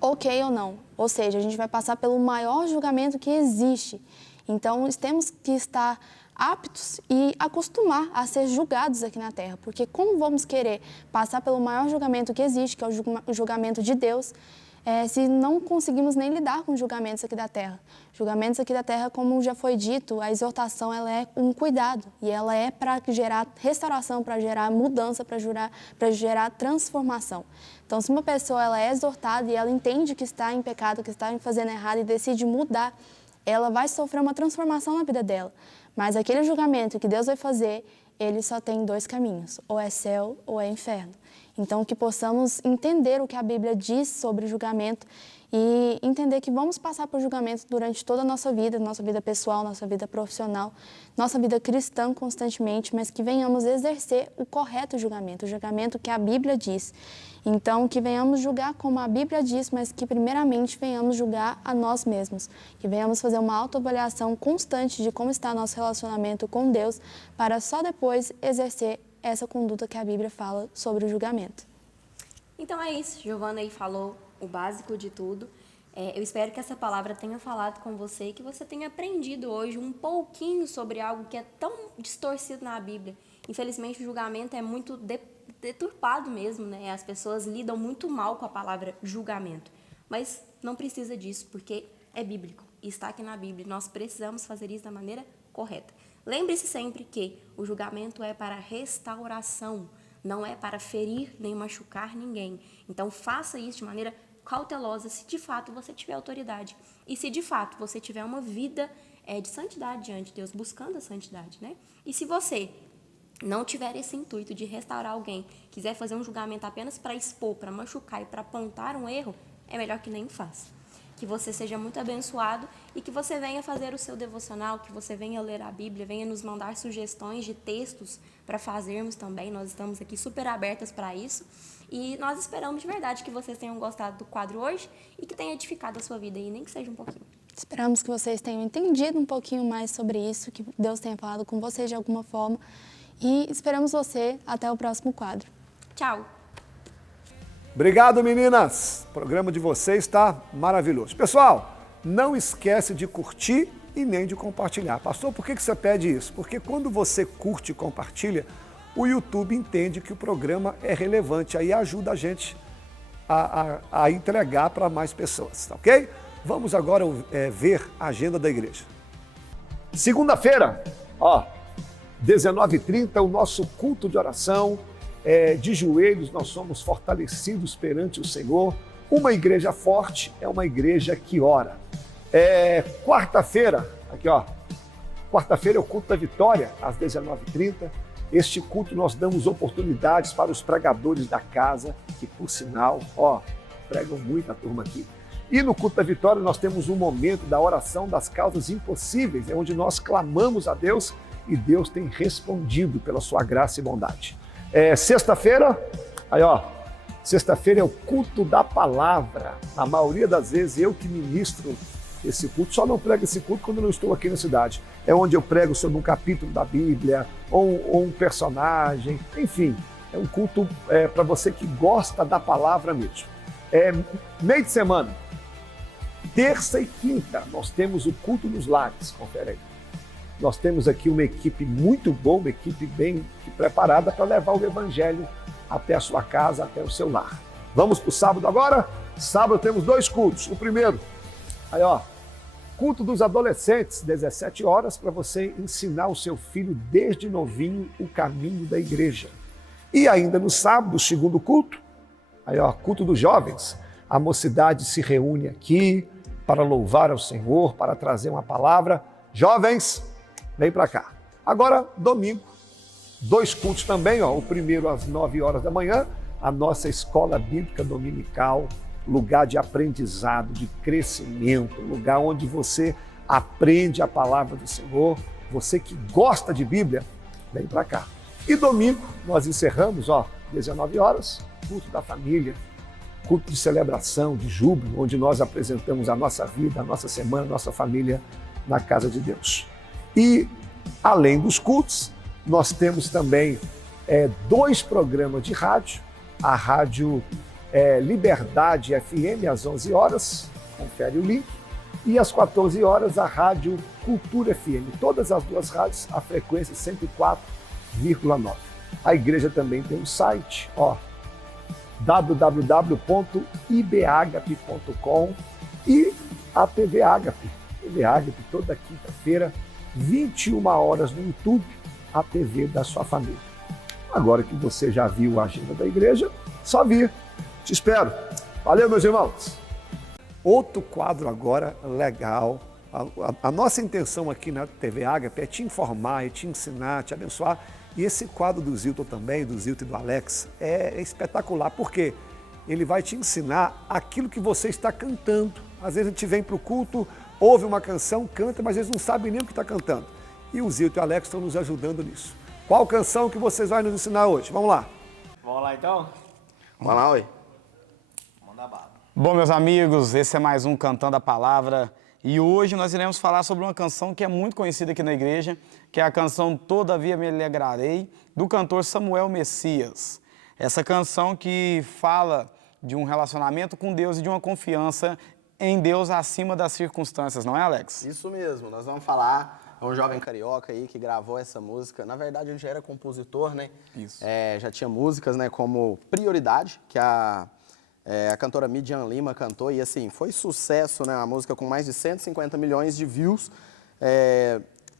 ok ou não. Ou seja, a gente vai passar pelo maior julgamento que existe. Então, temos que estar aptos e acostumar a ser julgados aqui na Terra. Porque como vamos querer passar pelo maior julgamento que existe, que é o julgamento de Deus, se não conseguimos nem lidar com julgamentos aqui da Terra? Julgamentos aqui da Terra, como já foi dito, a exortação ela é um cuidado e ela é para gerar restauração, para gerar mudança, para gerar transformação. Então, se uma pessoa ela é exortada e ela entende que está em pecado, que está fazendo errado e decide mudar, ela vai sofrer uma transformação na vida dela. Mas aquele julgamento que Deus vai fazer, ele só tem dois caminhos, ou é céu ou é inferno. Então, que possamos entender o que a Bíblia diz sobre julgamento e entender que vamos passar por julgamento durante toda a nossa vida pessoal, nossa vida profissional, nossa vida cristã constantemente, mas que venhamos exercer o correto julgamento, o julgamento que a Bíblia diz. Então, que venhamos julgar como a Bíblia diz, mas que primeiramente venhamos julgar a nós mesmos, que venhamos fazer uma autoavaliação constante de como está nosso relacionamento com Deus, para só depois exercer essa conduta que a Bíblia fala sobre o julgamento. Então é isso, Giovana aí falou o básico de tudo. Eu espero que essa palavra tenha falado com você e que você tenha aprendido hoje um pouquinho sobre algo que é tão distorcido na Bíblia. Infelizmente, o julgamento é muito deturpado mesmo, né? As pessoas lidam muito mal com a palavra julgamento. Mas não precisa disso, porque é bíblico e está aqui na Bíblia. Nós precisamos fazer isso da maneira correta. Lembre-se sempre que o julgamento é para restauração, não é para ferir nem machucar ninguém. Então, faça isso de maneira cautelosa, se de fato você tiver autoridade. E se de fato você tiver uma vida de santidade diante de Deus, buscando a santidade, né? E se você não tiver esse intuito de restaurar alguém, quiser fazer um julgamento apenas para expor, para machucar e para apontar um erro, é melhor que nem faça. que você seja muito abençoado e que você venha fazer o seu devocional, que você venha ler a Bíblia, venha nos mandar sugestões de textos para fazermos também. Nós estamos aqui super abertas para isso. E nós esperamos de verdade que vocês tenham gostado do quadro hoje e que tenha edificado a sua vida aí, nem que seja um pouquinho. Esperamos que vocês tenham entendido um pouquinho mais sobre isso, que Deus tenha falado com vocês de alguma forma. E esperamos você até o próximo quadro. Tchau! Obrigado, meninas! O programa de vocês está maravilhoso. Pessoal, não esquece de curtir e nem de compartilhar. Pastor, por que você pede isso? Porque quando você curte e compartilha, o YouTube entende que o programa é relevante, aí ajuda a gente a entregar para mais pessoas, tá ok? Vamos agora ver a agenda da igreja. Segunda-feira, 19h30, o nosso culto de oração. De joelhos, nós somos fortalecidos perante o Senhor. Uma igreja forte é uma igreja que ora. Quarta-feira, quarta-feira é o culto da vitória, às 19h30. Este culto nós damos oportunidades para os pregadores da casa, que por sinal, pregam muito a turma aqui. E no culto da vitória nós temos um momento da oração das causas impossíveis, onde nós clamamos a Deus e Deus tem respondido pela sua graça e bondade. Sexta-feira, sexta-feira é o culto da palavra. Na maioria das vezes eu que ministro esse culto, só não prego esse culto quando eu não estou aqui na cidade. É onde eu prego sobre um capítulo da Bíblia, ou um personagem, enfim. É um culto para você que gosta da palavra mesmo. Meio de semana, terça e quinta, nós temos o culto nos lares, confere aí. Nós temos aqui uma equipe muito boa, uma equipe bem preparada para levar o evangelho até a sua casa, até o seu lar. Vamos para o sábado agora? Sábado temos 2 cultos. O primeiro, culto dos adolescentes, 17 horas, para você ensinar o seu filho desde novinho o caminho da igreja. E ainda no sábado, o segundo culto, culto dos jovens. A mocidade se reúne aqui para louvar ao Senhor, para trazer uma palavra. Jovens, vem para cá. Agora, domingo, 2 cultos também, o primeiro às 9 horas da manhã, a nossa escola bíblica dominical, lugar de aprendizado, de crescimento, lugar onde você aprende a palavra do Senhor. Você que gosta de Bíblia, vem para cá. E domingo, nós encerramos, 19 horas, culto da família, culto de celebração, de júbilo, onde nós apresentamos a nossa vida, a nossa semana, a nossa família na casa de Deus. E, além dos cultos, nós temos também 2 programas de rádio. A Rádio Liberdade FM, às 11 horas, confere o link. E às 14 horas, a Rádio Cultura FM. Todas as 2 rádios, a frequência 104,9. A igreja também tem um site, www.ibagape.com, e a TV Agape. TV Agape, toda quinta-feira, 21 horas no YouTube, a TV da sua família. Agora que você já viu a agenda da igreja, só vir. Te espero. Valeu, meus irmãos. Outro quadro agora legal. A nossa intenção aqui na TV Agape é te informar, é te ensinar, te abençoar. E esse quadro do Zilton também, do Zilton e do Alex, é espetacular, porque ele vai te ensinar aquilo que você está cantando. Às vezes a gente vem para o culto, ouve uma canção, canta, mas eles não sabem nem o que está cantando. E o Zilton e o Alex estão nos ajudando nisso. Qual canção que vocês vão nos ensinar hoje? Vamos lá. Vamos lá então? Vamos lá, oi. Manda bala. Bom, meus amigos, esse é mais um Cantando a Palavra. E hoje nós iremos falar sobre uma canção que é muito conhecida aqui na igreja, que é a canção Todavia Me Alegrarei, do cantor Samuel Messias. Essa canção que fala de um relacionamento com Deus e de uma confiança em Deus acima das circunstâncias, não é, Alex? Isso mesmo, nós vamos falar, é um jovem carioca aí que gravou essa música. Na verdade, ele já era compositor, né? Isso. Já tinha músicas, né, como Prioridade, que a cantora Midian Lima cantou, e assim, foi sucesso, né? A música com mais de 150 milhões de views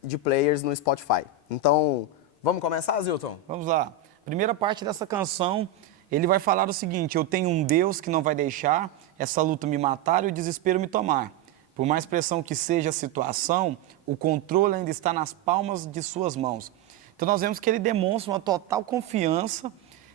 de players no Spotify. Então, vamos começar, Zilton? Vamos lá. Primeira parte dessa canção, ele vai falar o seguinte: eu tenho um Deus que não vai deixar essa luta me matar e o desespero me tomar. Por mais pressão que seja a situação, o controle ainda está nas palmas de suas mãos. Então nós vemos que ele demonstra uma total confiança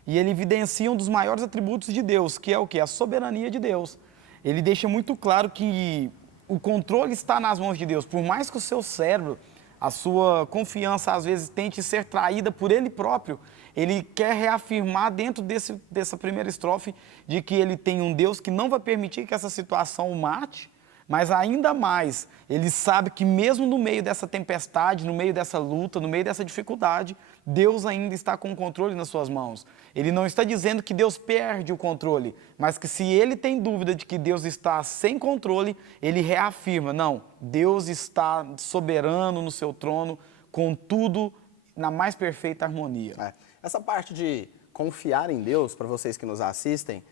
e ele evidencia um dos maiores atributos de Deus, que é o quê? A soberania de Deus. ele deixa muito claro que o controle está nas mãos de Deus. Por mais que o seu cérebro, a sua confiança às vezes tente ser traída por ele próprio, ele quer reafirmar dentro dessa primeira estrofe de que ele tem um Deus que não vai permitir que essa situação o mate, mas ainda mais, ele sabe que mesmo no meio dessa tempestade, no meio dessa luta, no meio dessa dificuldade, Deus ainda está com o controle nas suas mãos. Ele não está dizendo que Deus perde o controle, mas que se ele tem dúvida de que Deus está sem controle, ele reafirma, não, Deus está soberano no seu trono, com tudo na mais perfeita harmonia. Essa parte de confiar em Deus, para vocês que nos assistem,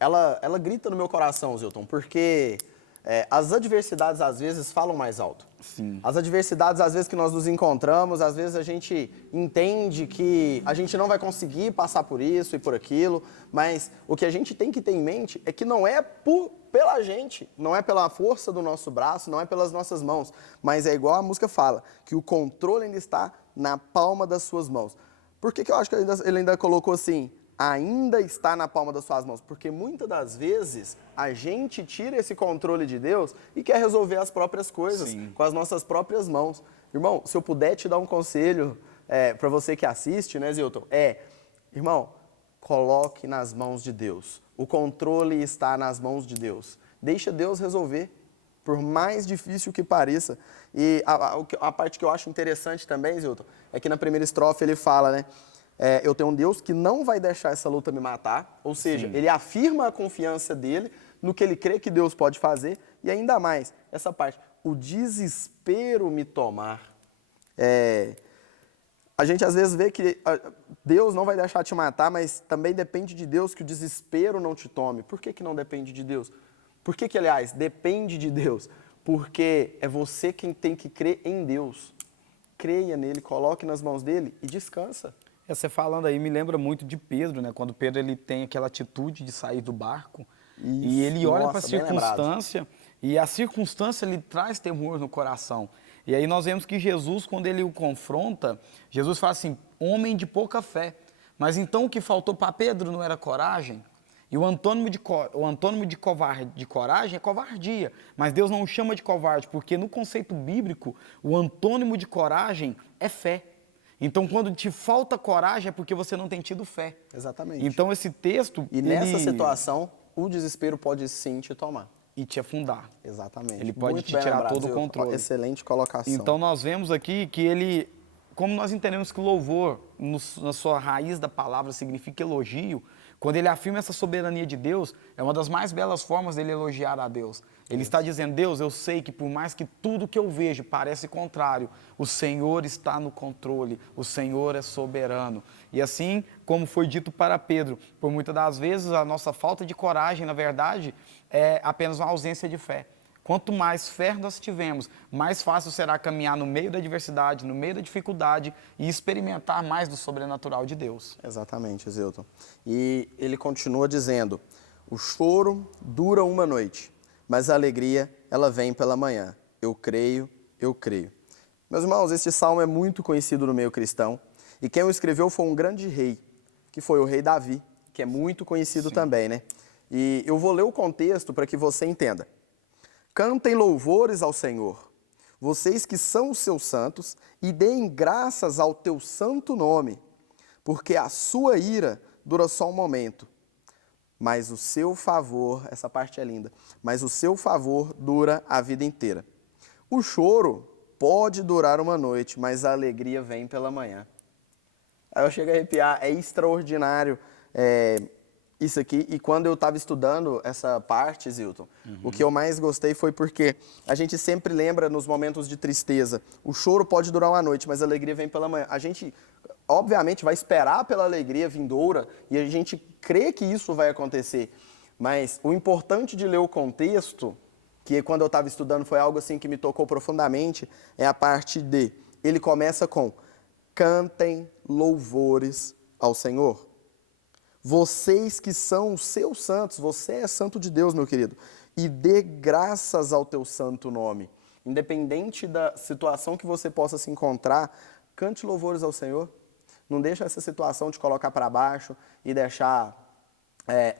ela grita no meu coração, Zilton, porque as adversidades às vezes falam mais alto. Sim. As adversidades às vezes que nós nos encontramos, às vezes a gente entende que a gente não vai conseguir passar por isso e por aquilo, mas o que a gente tem que ter em mente é que não é pela gente, não é pela força do nosso braço, não é pelas nossas mãos, mas é igual a música fala, que o controle ainda está na palma das suas mãos. Por que eu acho que ele ainda colocou assim, ainda está na palma das suas mãos? Porque muitas das vezes a gente tira esse controle de Deus e quer resolver as próprias coisas com as nossas próprias mãos. Irmão, se eu puder te dar um conselho para você que assiste, né, Zilton? Irmão, coloque nas mãos de Deus. O controle está nas mãos de Deus. Deixa Deus resolver, por mais difícil que pareça. E a parte que eu acho interessante também, Zilton, é que na primeira estrofe ele fala, né? Eu tenho um Deus que não vai deixar essa luta me matar, ou seja, ele afirma a confiança dele no que ele crê que Deus pode fazer, e ainda mais, essa parte, o desespero me tomar. A gente às vezes vê que Deus não vai deixar te matar, mas também depende de Deus que o desespero não te tome. Por que não depende de Deus? Por que, aliás, depende de Deus? Porque é você quem tem que crer em Deus. Creia nele, coloque nas mãos dele e descansa. Você falando aí me lembra muito de Pedro, né? Quando Pedro ele tem aquela atitude de sair do barco e ele olha para a circunstância e a circunstância lhe traz temor no coração. E aí nós vemos que Jesus, quando ele o confronta, Jesus fala assim, homem de pouca fé. Mas então o que faltou para Pedro não era coragem? E o antônimo de coragem é covardia. Mas Deus não o chama de covarde, porque no conceito bíblico, o antônimo de coragem é fé. Então, quando te falta coragem, é porque você não tem tido fé. Exatamente. Então, esse texto... E nessa situação, o desespero pode sim te tomar. E te afundar. Exatamente. Ele pode te tirar todo o controle. Excelente colocação. Então, nós vemos aqui que ele... Como nós entendemos que louvor, na sua raiz da palavra, significa elogio, quando ele afirma essa soberania de Deus, é uma das mais belas formas dele elogiar a Deus. Ele está dizendo, Deus, eu sei que por mais que tudo que eu vejo parece contrário, o Senhor está no controle, o Senhor é soberano. E assim como foi dito para Pedro, por muitas das vezes a nossa falta de coragem, na verdade, é apenas uma ausência de fé. Quanto mais fé nós tivermos, mais fácil será caminhar no meio da adversidade, no meio da dificuldade e experimentar mais do sobrenatural de Deus. Exatamente, Zilton. E ele continua dizendo, o choro dura uma noite, mas a alegria, ela vem pela manhã. Eu creio, eu creio. Meus irmãos, este salmo é muito conhecido no meio cristão e quem o escreveu foi um grande rei, que foi o rei Davi, que é muito conhecido também, né? E eu vou ler o contexto para que você entenda. Cantem louvores ao Senhor, vocês que são os seus santos, e deem graças ao teu santo nome, porque a sua ira dura só um momento, mas o seu favor, essa parte é linda, mas o seu favor dura a vida inteira. O choro pode durar uma noite, mas a alegria vem pela manhã. Aí eu chego a arrepiar, é extraordinário isso aqui, e quando eu estava estudando essa parte, Zilton, o que eu mais gostei foi porque a gente sempre lembra nos momentos de tristeza, o choro pode durar uma noite, mas a alegria vem pela manhã. A gente, obviamente, vai esperar pela alegria vindoura e a gente crê que isso vai acontecer, mas o importante de ler o contexto, que quando eu estava estudando foi algo assim que me tocou profundamente, é a parte de, ele começa com, cantem louvores ao Senhor. Vocês que são os seus santos, você é santo de Deus, meu querido, e dê graças ao teu santo nome. Independente da situação que você possa se encontrar, cante louvores ao Senhor. Não deixa essa situação te colocar para baixo e deixar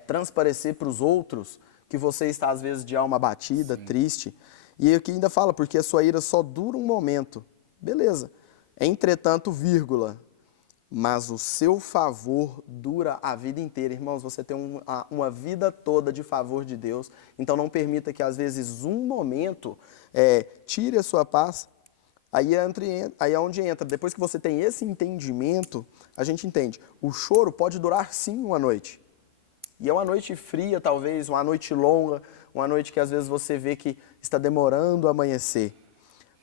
transparecer para os outros que você está às vezes de alma abatida, triste. E aqui ainda fala, porque a sua ira só dura um momento. Beleza. Entretanto, vírgula, mas o seu favor dura a vida inteira. Irmãos, você tem uma vida toda de favor de Deus, então não permita que às vezes um momento tire a sua paz. Aí é onde entra, depois que você tem esse entendimento, a gente entende, o choro pode durar sim uma noite. E é uma noite fria talvez, uma noite longa, uma noite que às vezes você vê que está demorando a amanhecer.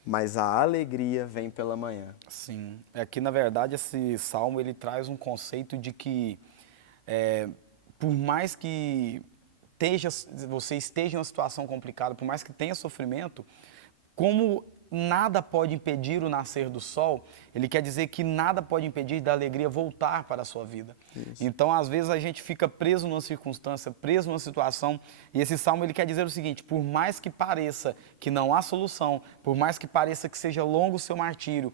Mas a alegria vem pela manhã. Sim, aqui na verdade esse salmo ele traz um conceito de que por mais que você esteja em uma situação complicada, por mais que tenha sofrimento, como nada pode impedir o nascer do sol, ele quer dizer que nada pode impedir da alegria voltar para a sua vida. Isso. Então, às vezes, a gente fica preso numa circunstância, preso numa situação, e esse salmo ele quer dizer o seguinte, por mais que pareça que não há solução, por mais que pareça que seja longo o seu martírio,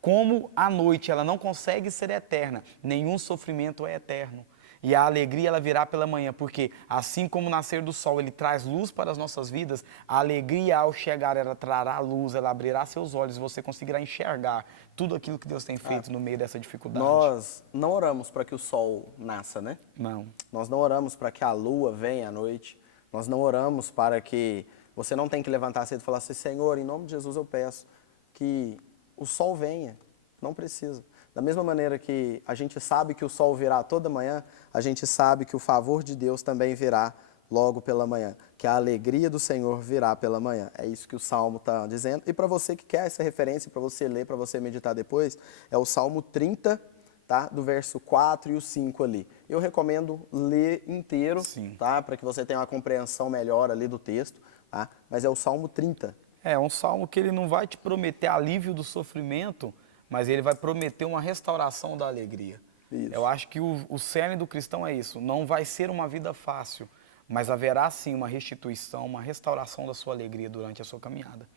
como a noite ela não consegue ser eterna, nenhum sofrimento é eterno. E a alegria ela virá pela manhã, porque assim como o nascer do sol ele traz luz para as nossas vidas, a alegria ao chegar ela trará luz, ela abrirá seus olhos e você conseguirá enxergar tudo aquilo que Deus tem feito no meio dessa dificuldade. Nós não oramos para que o sol nasça, né? Não. Nós não oramos para que a lua venha à noite. Nós não oramos para que você não tenha que levantar cedo e falar assim, Senhor, em nome de Jesus eu peço que o sol venha. Não precisa. Da mesma maneira que a gente sabe que o sol virá toda manhã, a gente sabe que o favor de Deus também virá logo pela manhã, que a alegria do Senhor virá pela manhã. É isso que o Salmo está dizendo. E para você que quer essa referência, para você ler, para você meditar depois, é o Salmo 30, tá? Do verso 4 e o 5 ali. Eu recomendo ler inteiro, tá? Para que você tenha uma compreensão melhor ali do texto, tá? Mas é o Salmo 30. É um salmo que ele não vai te prometer alívio do sofrimento, mas ele vai prometer uma restauração da alegria. Isso. Eu acho que o cerne do cristão é isso. Não vai ser uma vida fácil, mas haverá sim uma restituição, uma restauração da sua alegria durante a sua caminhada.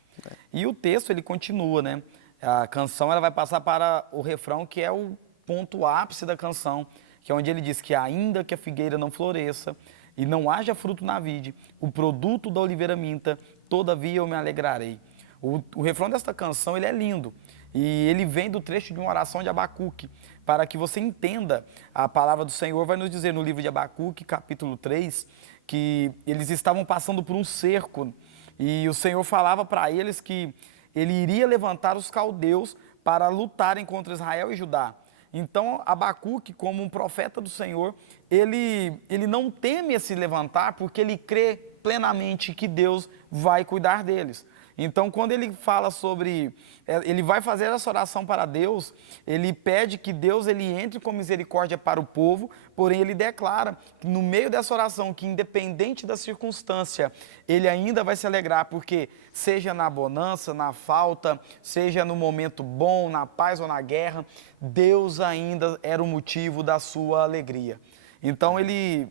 E o texto ele continua, né? A canção ela vai passar para o refrão, que é o ponto ápice da canção, que é onde ele diz que ainda que a figueira não floresça e não haja fruto na vide, o produto da oliveira minta, todavia eu me alegrarei. O refrão desta canção ele é lindo. E ele vem do trecho de uma oração de Abacuque, para que você entenda a palavra do Senhor, vai nos dizer no livro de Abacuque, capítulo 3, que eles estavam passando por um cerco, e o Senhor falava para eles que ele iria levantar os caldeus para lutarem contra Israel e Judá. Então, Abacuque, como um profeta do Senhor, ele não teme a se levantar, porque ele crê plenamente que Deus vai cuidar deles. Então, quando ele fala sobre, ele vai fazer essa oração para Deus, ele pede que Deus ele entre com misericórdia para o povo, porém ele declara, no meio dessa oração, que independente da circunstância, ele ainda vai se alegrar, porque seja na bonança, na falta, seja no momento bom, na paz ou na guerra, Deus ainda era o motivo da sua alegria. Então,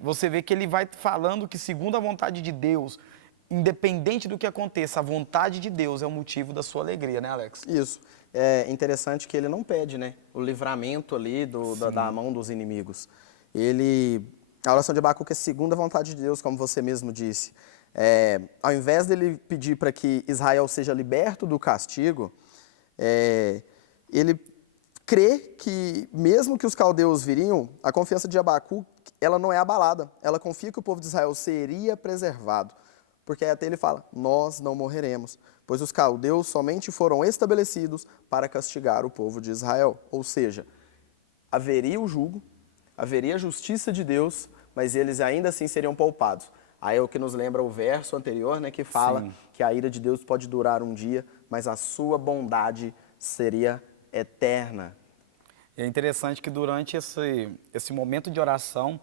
você vê que ele vai falando que segundo a vontade de Deus, independente do que aconteça, a vontade de Deus é o motivo da sua alegria, né, Alex? Isso. É interessante que ele não pede, né, o livramento ali da mão dos inimigos. A oração de Abacuque é segundo a vontade de Deus, como você mesmo disse. Ao invés dele pedir para que Israel seja liberto do castigo, ele crê que, mesmo que os caldeus viriam, a confiança de Abacuque, ela não é abalada. Ela confia que o povo de Israel seria preservado. Porque até ele fala, nós não morreremos, pois os caldeus somente foram estabelecidos para castigar o povo de Israel. Ou seja, haveria o jugo, haveria a justiça de Deus, mas eles ainda assim seriam poupados. Aí é o que nos lembra o verso anterior, né, que fala que a ira de Deus pode durar um dia, mas a sua bondade seria eterna. É interessante que durante esse momento de oração,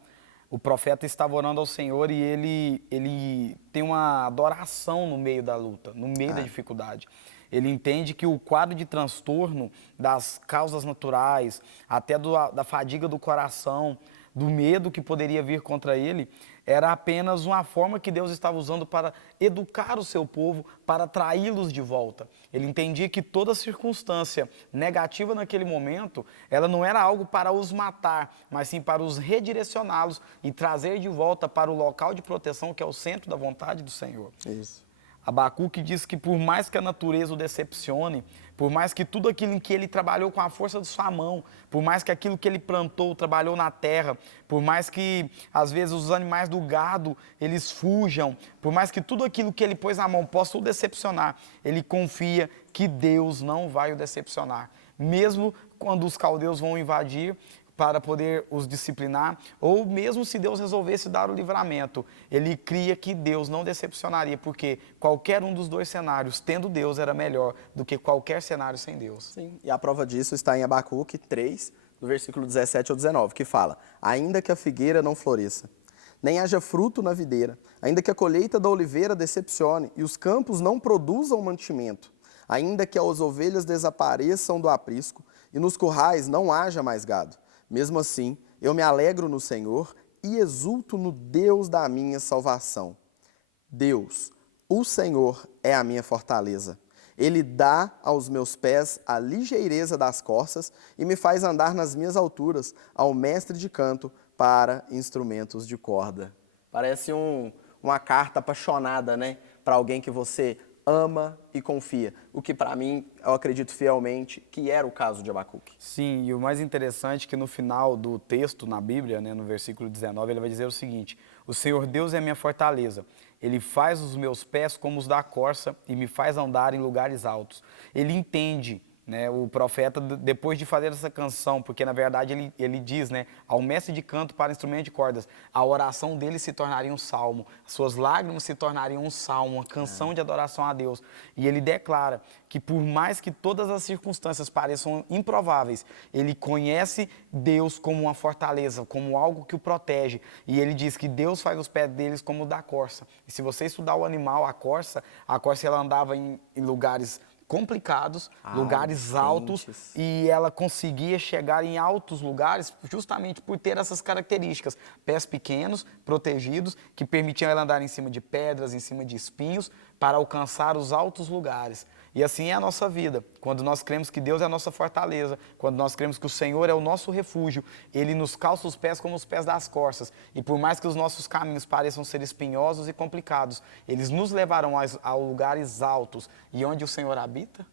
o profeta estava orando ao Senhor e ele tem uma adoração no meio da luta, no meio da dificuldade. Ele entende que o quadro de transtorno das causas naturais, até da fadiga do coração, do medo que poderia vir contra ele, Era apenas uma forma que Deus estava usando para educar o seu povo, para atraí-los de volta. Ele entendia que toda circunstância negativa naquele momento, ela não era algo para os matar, mas sim para os redirecioná-los e trazer de volta para o local de proteção que é o centro da vontade do Senhor. Isso. Abacuque diz que por mais que a natureza o decepcione, por mais que tudo aquilo em que ele trabalhou com a força de sua mão, por mais que aquilo que ele plantou, trabalhou na terra, por mais que às vezes os animais do gado, eles fujam, por mais que tudo aquilo que ele pôs na mão possa o decepcionar, ele confia que Deus não vai o decepcionar. Mesmo quando os caldeus vão invadir, para poder os disciplinar, ou mesmo se Deus resolvesse dar o livramento, ele cria que Deus não decepcionaria, porque qualquer um dos dois cenários, tendo Deus, era melhor do que qualquer cenário sem Deus. Sim, e a prova disso está em Abacuque 3, do versículo 17 ao 19, que fala: ainda que a figueira não floresça, nem haja fruto na videira, ainda que a colheita da oliveira decepcione e os campos não produzam mantimento, ainda que as ovelhas desapareçam do aprisco e nos currais não haja mais gado, mesmo assim, eu me alegro no Senhor e exulto no Deus da minha salvação. Deus, o Senhor, é a minha fortaleza. Ele dá aos meus pés a ligeireza das corças e me faz andar nas minhas alturas, ao mestre de canto para instrumentos de corda. Parece uma carta apaixonada, né? Para alguém que você ama e confia. O que para mim, eu acredito fielmente, que era o caso de Abacuque. Sim, e o mais interessante é que no final do texto na Bíblia, né, no versículo 19, ele vai dizer o seguinte: o Senhor Deus é minha fortaleza, Ele faz os meus pés como os da corça e me faz andar em lugares altos. Ele entende, né, o profeta, depois de fazer essa canção, porque na verdade ele diz, né, ao mestre de canto para instrumento de cordas, a oração dele se tornaria um salmo, suas lágrimas se tornariam um salmo, uma canção de adoração a Deus. E ele declara que por mais que todas as circunstâncias pareçam improváveis, ele conhece Deus como uma fortaleza, como algo que o protege. E ele diz que Deus faz os pés deles como o da corça. E se você estudar o animal, a corça ela andava em lugares complicados, lugares altos, e ela conseguia chegar em altos lugares justamente por ter essas características. Pés pequenos, protegidos, que permitiam ela andar em cima de pedras, em cima de espinhos, para alcançar os altos lugares. E assim é a nossa vida. Quando nós cremos que Deus é a nossa fortaleza, quando nós cremos que o Senhor é o nosso refúgio, Ele nos calça os pés como os pés das corças. E por mais que os nossos caminhos pareçam ser espinhosos e complicados, eles nos levarão a lugares altos. E onde o Senhor habita?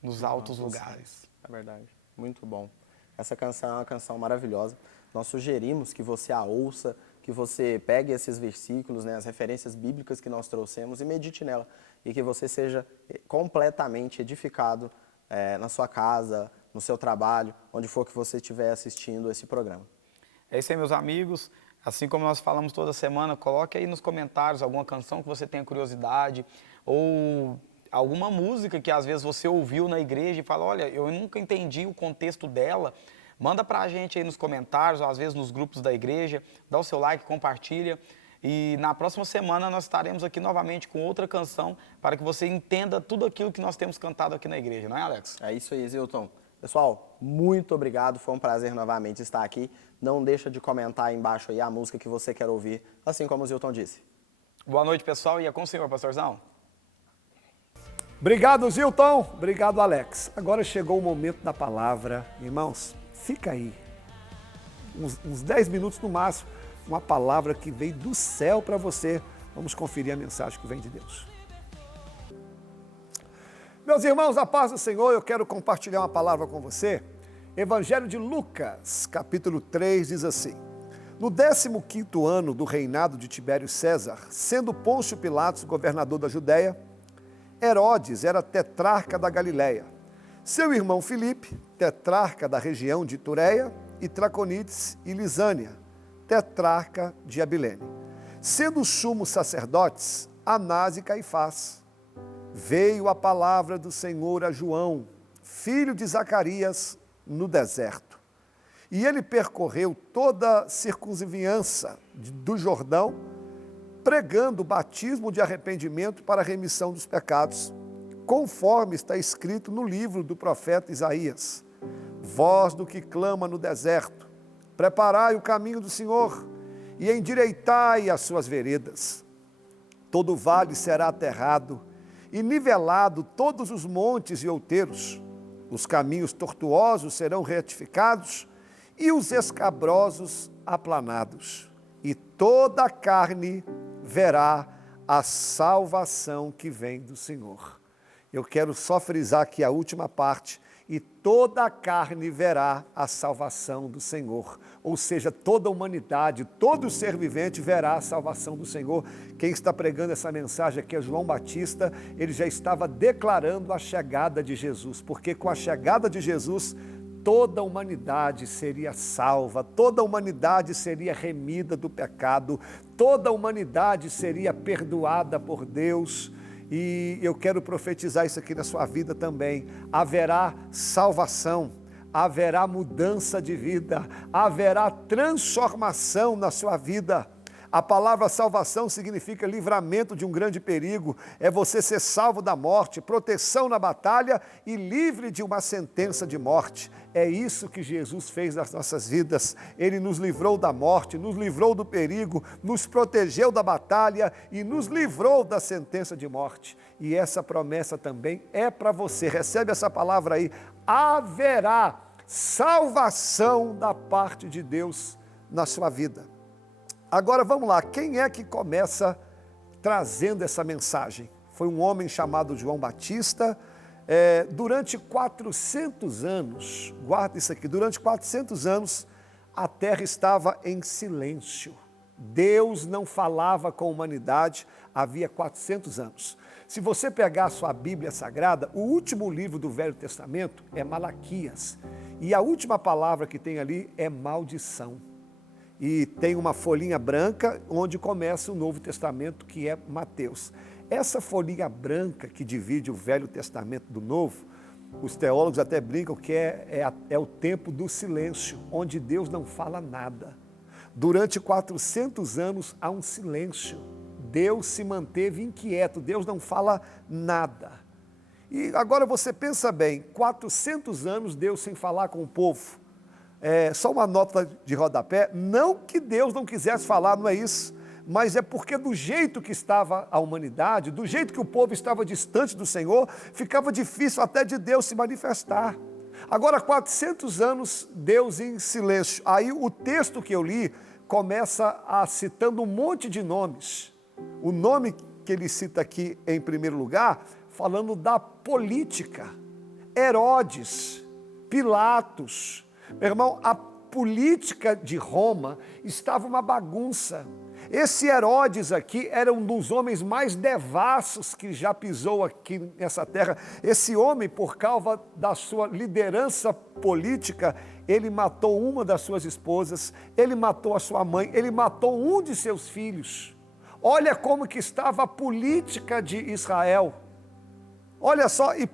Nos altos lugares. É verdade. Muito bom. Essa canção é uma canção maravilhosa. Nós sugerimos que você a ouça, que você pegue esses versículos, né, as referências bíblicas que nós trouxemos e medite nela. E que você seja completamente edificado na sua casa, no seu trabalho, onde for que você estiver assistindo esse programa. É isso aí, meus amigos. Assim como nós falamos toda semana, coloque aí nos comentários alguma canção que você tenha curiosidade ou alguma música que às vezes você ouviu na igreja e fala: olha, eu nunca entendi o contexto dela. Manda pra gente aí nos comentários, ou às vezes nos grupos da igreja, dá o seu like, compartilha. E na próxima semana nós estaremos aqui novamente com outra canção para que você entenda tudo aquilo que nós temos cantado aqui na igreja, não é, Alex? É isso aí, Zilton. Pessoal, muito obrigado, foi um prazer novamente estar aqui. Não deixa de comentar aí embaixo aí a música que você quer ouvir, assim como o Zilton disse. Boa noite, pessoal, e é com o senhor, pastorzão. Obrigado, Zilton. Obrigado, Alex. Agora chegou o momento da palavra. Irmãos, fica aí. Uns 10 minutos no máximo. Uma palavra que veio do céu para você. Vamos conferir a mensagem que vem de Deus. Meus irmãos, a paz do Senhor, eu quero compartilhar uma palavra com você. Evangelho de Lucas, capítulo 3, diz assim: no 15º ano do reinado de Tibério César, sendo Pôncio Pilatos governador da Judéia, Herodes era tetrarca da Galileia. Seu irmão Filipe, tetrarca da região de Tureia, e Traconites e Lisânia, tetrarca de Abilene. Sendo sumos sacerdotes, Anás e Caifás, veio a palavra do Senhor a João, filho de Zacarias, no deserto. E ele percorreu toda a circunvizinhança do Jordão, pregando o batismo de arrependimento para a remissão dos pecados, conforme está escrito no livro do profeta Isaías: voz do que clama no deserto, preparai o caminho do Senhor, e endireitai as suas veredas. Todo vale será aterrado, e nivelado todos os montes e outeiros. Os caminhos tortuosos serão retificados, e os escabrosos aplanados. E toda a carne verá a salvação que vem do Senhor. Eu quero só frisar aqui a última parte. E toda a carne verá a salvação do Senhor. Ou seja, toda a humanidade, todo ser vivente verá a salvação do Senhor. Quem está pregando essa mensagem aqui é João Batista. Ele já estava declarando a chegada de Jesus, porque com a chegada de Jesus, toda a humanidade seria salva, toda a humanidade seria remida do pecado, toda a humanidade seria perdoada por Deus. E eu quero profetizar isso aqui na sua vida também. Haverá salvação, haverá mudança de vida, haverá transformação na sua vida. A palavra salvação significa livramento de um grande perigo, é você ser salvo da morte, proteção na batalha e livre de uma sentença de morte. É isso que Jesus fez nas nossas vidas. Ele nos livrou da morte, nos livrou do perigo, nos protegeu da batalha e nos livrou da sentença de morte. E essa promessa também é para você. Recebe essa palavra aí. Haverá salvação da parte de Deus na sua vida. Agora vamos lá, quem é que começa trazendo essa mensagem? Foi um homem chamado João Batista. Durante 400 anos, guarda isso aqui, durante 400 anos a terra estava em silêncio. Deus não falava com a humanidade, havia 400 anos. Se você pegar a sua Bíblia Sagrada, o último livro do Velho Testamento é Malaquias. E a última palavra que tem ali é maldição. E tem uma folhinha branca onde começa o Novo Testamento, que é Mateus. Essa folhinha branca que divide o Velho Testamento do Novo, os teólogos até brincam que é o tempo do silêncio, onde Deus não fala nada. Durante 400 anos há um silêncio. Deus se manteve inquieto, Deus não fala nada. E agora você pensa bem, 400 anos Deus sem falar com o povo. Só uma nota de rodapé, não que Deus não quisesse falar, não é isso, mas é porque do jeito que estava a humanidade, do jeito que o povo estava distante do Senhor, ficava difícil até de Deus se manifestar. Agora, 400 anos, Deus em silêncio. Aí o texto que eu li começa citando um monte de nomes. O nome que ele cita aqui em primeiro lugar, falando da política. Herodes, Pilatos. Meu irmão, a política de Roma estava uma bagunça. Esse Herodes aqui era um dos homens mais devassos que já pisou aqui nessa terra. Esse homem, por causa da sua liderança política, ele matou uma das suas esposas, ele matou a sua mãe, ele matou um de seus filhos. Olha como que estava a política de Israel. Olha só, e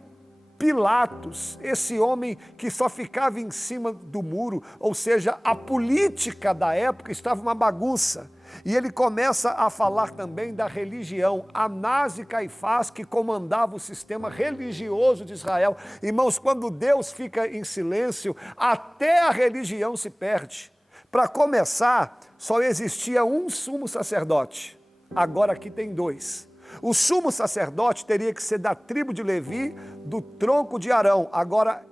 Pilatos, esse homem que só ficava em cima do muro, ou seja, a política da época estava uma bagunça. E ele começa a falar também da religião, Anás e Caifás, que comandava o sistema religioso de Israel. Irmãos, quando Deus fica em silêncio, até a religião se perde. Para começar, só existia um sumo sacerdote, agora aqui tem dois. O sumo sacerdote teria que ser da tribo de Levi, do tronco de Arão. Agora,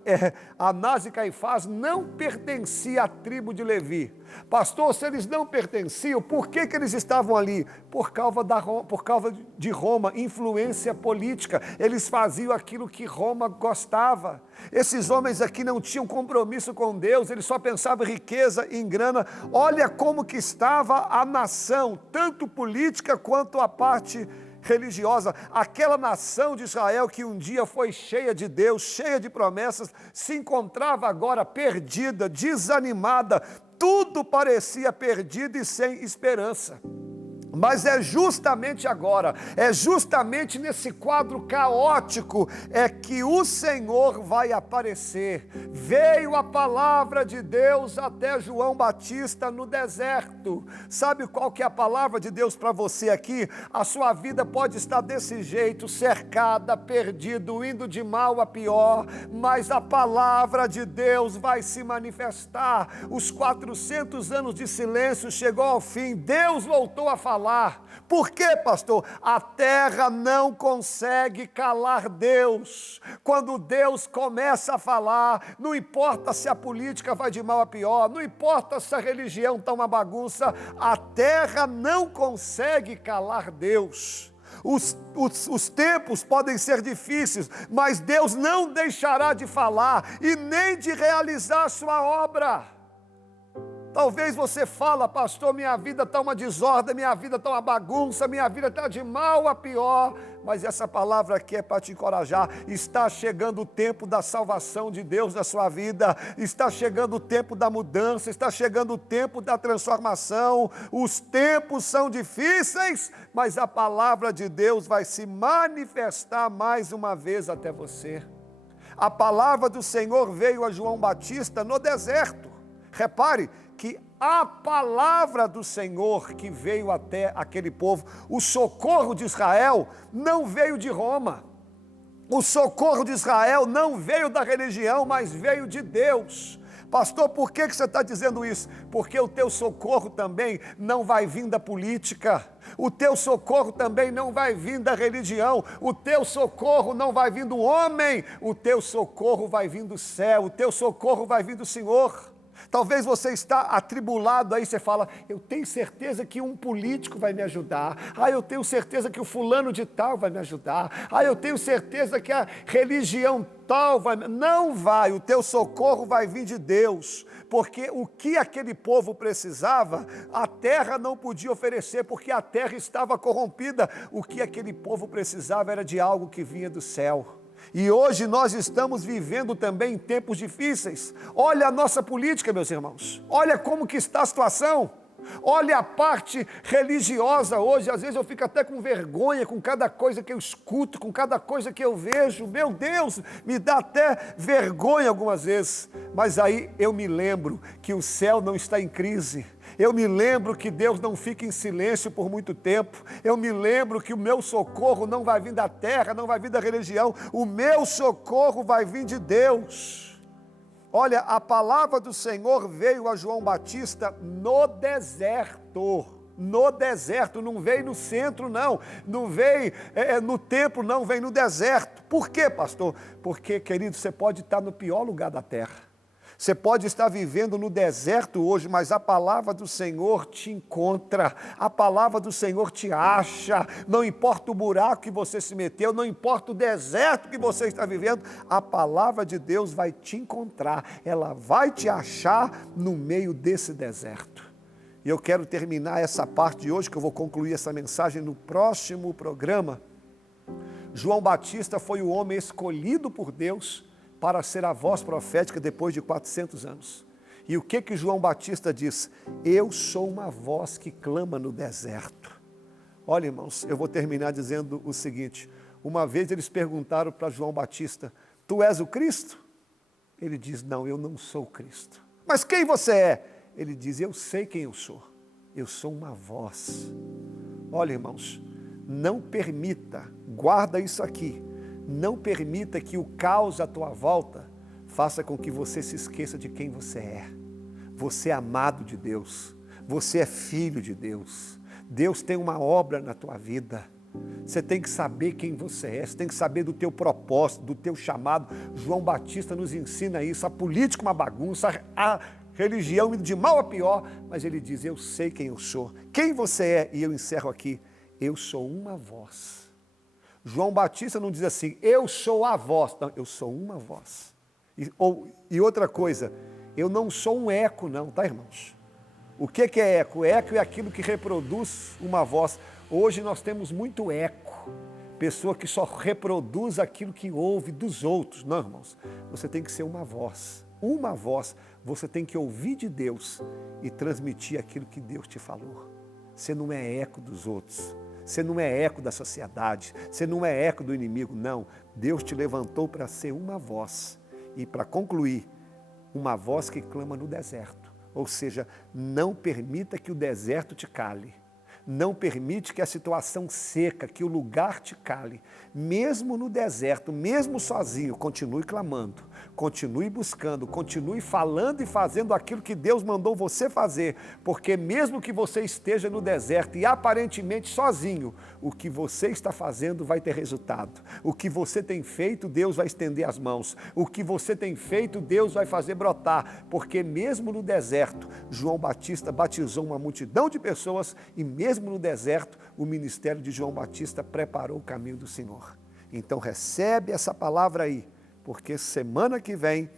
Anás e Caifás não pertenciam à tribo de Levi. Pastor, se eles não pertenciam, por que eles estavam ali? Por causa de Roma, influência política. Eles faziam aquilo que Roma gostava. Esses homens aqui não tinham compromisso com Deus, eles só pensavam em riqueza e em grana. Olha como que estava a nação, tanto política quanto a parte religiosa. Aquela nação de Israel que um dia foi cheia de Deus, cheia de promessas, se encontrava agora perdida, desanimada, tudo parecia perdido e sem esperança. Mas é justamente agora, é justamente nesse quadro caótico é que o Senhor vai aparecer. Veio a palavra de Deus até João Batista no deserto. Sabe qual que é a palavra de Deus para você aqui? A sua vida pode estar desse jeito, cercada, perdido, indo de mal a pior, mas a palavra de Deus vai se manifestar. Os 400 anos de silêncio chegou ao fim, Deus voltou a falar. Por quê, pastor? A terra não consegue calar Deus. Quando Deus começa a falar, não importa se a política vai de mal a pior, não importa se a religião está uma bagunça, a terra não consegue calar Deus. Os tempos podem ser difíceis, mas Deus não deixará de falar e nem de realizar a sua obra. Talvez você fala, pastor, minha vida está uma desordem, minha vida está uma bagunça, minha vida está de mal a pior, mas essa palavra aqui é para te encorajar. Está chegando o tempo da salvação de Deus na sua vida, está chegando o tempo da mudança, está chegando o tempo da transformação. Os tempos são difíceis, mas a palavra de Deus vai se manifestar mais uma vez até você. A palavra do Senhor veio a João Batista no deserto. Repare que a palavra do Senhor que veio até aquele povo, o socorro de Israel não veio de Roma. O socorro de Israel não veio da religião, mas veio de Deus. Pastor, por que você está dizendo isso? Porque o teu socorro também não vai vir da política, o teu socorro também não vai vir da religião, o teu socorro não vai vir do homem, o teu socorro vai vir do céu, o teu socorro vai vir do Senhor. Talvez você está atribulado aí, você fala, eu tenho certeza que um político vai me ajudar, eu tenho certeza que o fulano de tal vai me ajudar, eu tenho certeza que a religião tal vai... Não vai, o teu socorro vai vir de Deus, porque o que aquele povo precisava, a terra não podia oferecer, porque a terra estava corrompida. O que aquele povo precisava era de algo que vinha do céu. E hoje nós estamos vivendo também em tempos difíceis. Olha a nossa política, meus irmãos. Olha como que está a situação. Olha a parte religiosa hoje. Às vezes eu fico até com vergonha com cada coisa que eu escuto, com cada coisa que eu vejo. Meu Deus, me dá até vergonha algumas vezes. Mas aí eu me lembro que o céu não está em crise. Eu me lembro que Deus não fica em silêncio por muito tempo. Eu me lembro que o meu socorro não vai vir da terra, não vai vir da religião. O meu socorro vai vir de Deus. Olha, a palavra do Senhor veio a João Batista no deserto. No deserto, não veio no centro não, não veio no templo não, veio no deserto. Por quê, pastor? Porque, querido, você pode estar no pior lugar da terra. Você pode estar vivendo no deserto hoje, mas a palavra do Senhor te encontra, a palavra do Senhor te acha, não importa o buraco que você se meteu, não importa o deserto que você está vivendo, a palavra de Deus vai te encontrar, ela vai te achar no meio desse deserto. E eu quero terminar essa parte de hoje, que eu vou concluir essa mensagem no próximo programa. João Batista foi o homem escolhido por Deus para ser a voz profética depois de 400 anos. E o que João Batista diz? Eu sou uma voz que clama no deserto. Olha, irmãos, eu vou terminar dizendo o seguinte. Uma vez eles perguntaram para João Batista, tu és o Cristo? Ele diz, não, eu não sou o Cristo. Mas quem você é? Ele diz, eu sei quem eu sou uma voz. Olha, irmãos, não permita, guarda isso aqui, não permita que o caos à tua volta faça com que você se esqueça de quem você é. Você é amado de Deus, você é filho de Deus. Deus tem uma obra na tua vida. Você tem que saber quem você é, você tem que saber do teu propósito, do teu chamado. João Batista nos ensina isso. A política é uma bagunça, a religião indo de mal a pior, mas ele diz, eu sei quem eu sou. Quem você é? E eu encerro aqui, eu sou uma voz. João Batista não diz assim, eu sou a voz, não, eu sou uma voz. E outra coisa, eu não sou um eco não, tá, irmãos? O que é eco? Eco é aquilo que reproduz uma voz. Hoje nós temos muito eco, pessoa que só reproduz aquilo que ouve dos outros. Não, irmãos, você tem que ser uma voz, você tem que ouvir de Deus e transmitir aquilo que Deus te falou. Você não é eco dos outros. Você não é eco da sociedade. Você não é eco do inimigo, não. Deus te levantou para ser uma voz. E para concluir, uma voz que clama no deserto. Ou seja, não permita que o deserto te cale. Não permite que a situação seca, que o lugar te cale. Mesmo no deserto, mesmo sozinho, continue clamando, continue buscando, continue falando e fazendo aquilo que Deus mandou você fazer. Porque mesmo que você esteja no deserto e aparentemente sozinho, o que você está fazendo vai ter resultado. O que você tem feito, Deus vai estender as mãos. O que você tem feito, Deus vai fazer brotar. Porque mesmo no deserto, João Batista batizou uma multidão de pessoas e mesmo no deserto, o ministério de João Batista preparou o caminho do Senhor. Então recebe essa palavra aí, porque semana que vem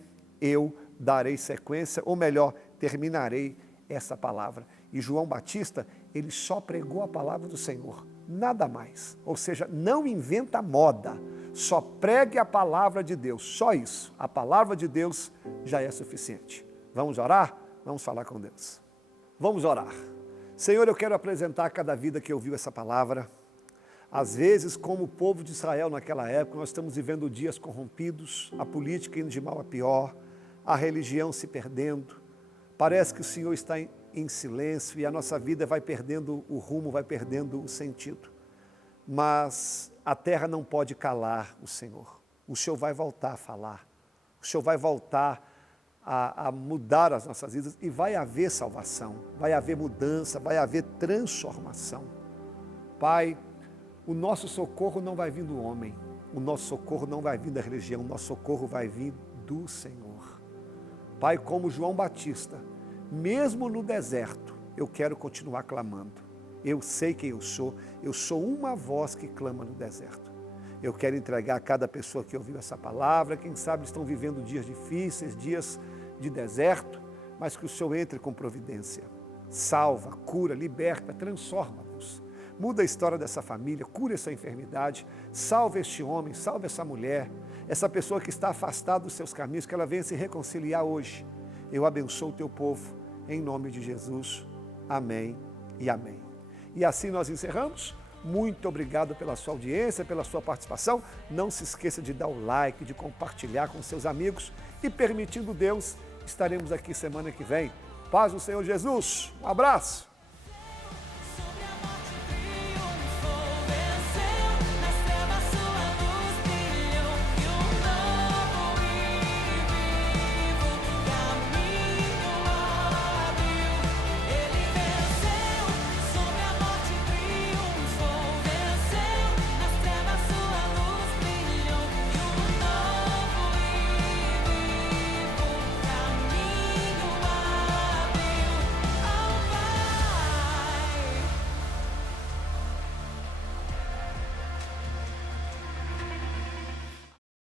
eu darei sequência, ou melhor, terminarei essa palavra. E João Batista, ele só pregou a palavra do Senhor, nada mais. Ou seja, não inventa moda, só pregue a palavra de Deus, só isso. A palavra de Deus já é suficiente. Vamos orar? Vamos falar com Deus. Vamos orar. Senhor, eu quero apresentar a cada vida que ouviu essa palavra. Às vezes, como o povo de Israel naquela época, nós estamos vivendo dias corrompidos, a política indo de mal a pior, a religião se perdendo. Parece que o Senhor está em silêncio e a nossa vida vai perdendo o rumo, vai perdendo o sentido. Mas a terra não pode calar o Senhor. O Senhor vai voltar a falar. O Senhor vai voltar a mudar as nossas vidas e vai haver salvação, vai haver mudança, vai haver transformação. Pai, o nosso socorro não vai vir do homem, o nosso socorro não vai vir da religião, o nosso socorro vai vir do Senhor. Pai, como João Batista, mesmo no deserto, eu quero continuar clamando. Eu sei quem eu sou uma voz que clama no deserto. Eu quero entregar a cada pessoa que ouviu essa palavra, quem sabe estão vivendo dias difíceis, dias de deserto, mas que o Senhor entre com providência. Salva, cura, liberta, transforma-nos. Muda a história dessa família, cura essa enfermidade, salva este homem, salva essa mulher, essa pessoa que está afastada dos seus caminhos, que ela venha se reconciliar hoje. Eu abençoo o teu povo, em nome de Jesus. Amém e amém. E assim nós encerramos. Muito obrigado pela sua audiência, pela sua participação. Não se esqueça de dar o like, de compartilhar com seus amigos e, permitindo Deus, estaremos aqui semana que vem. Paz do Senhor Jesus. Um abraço.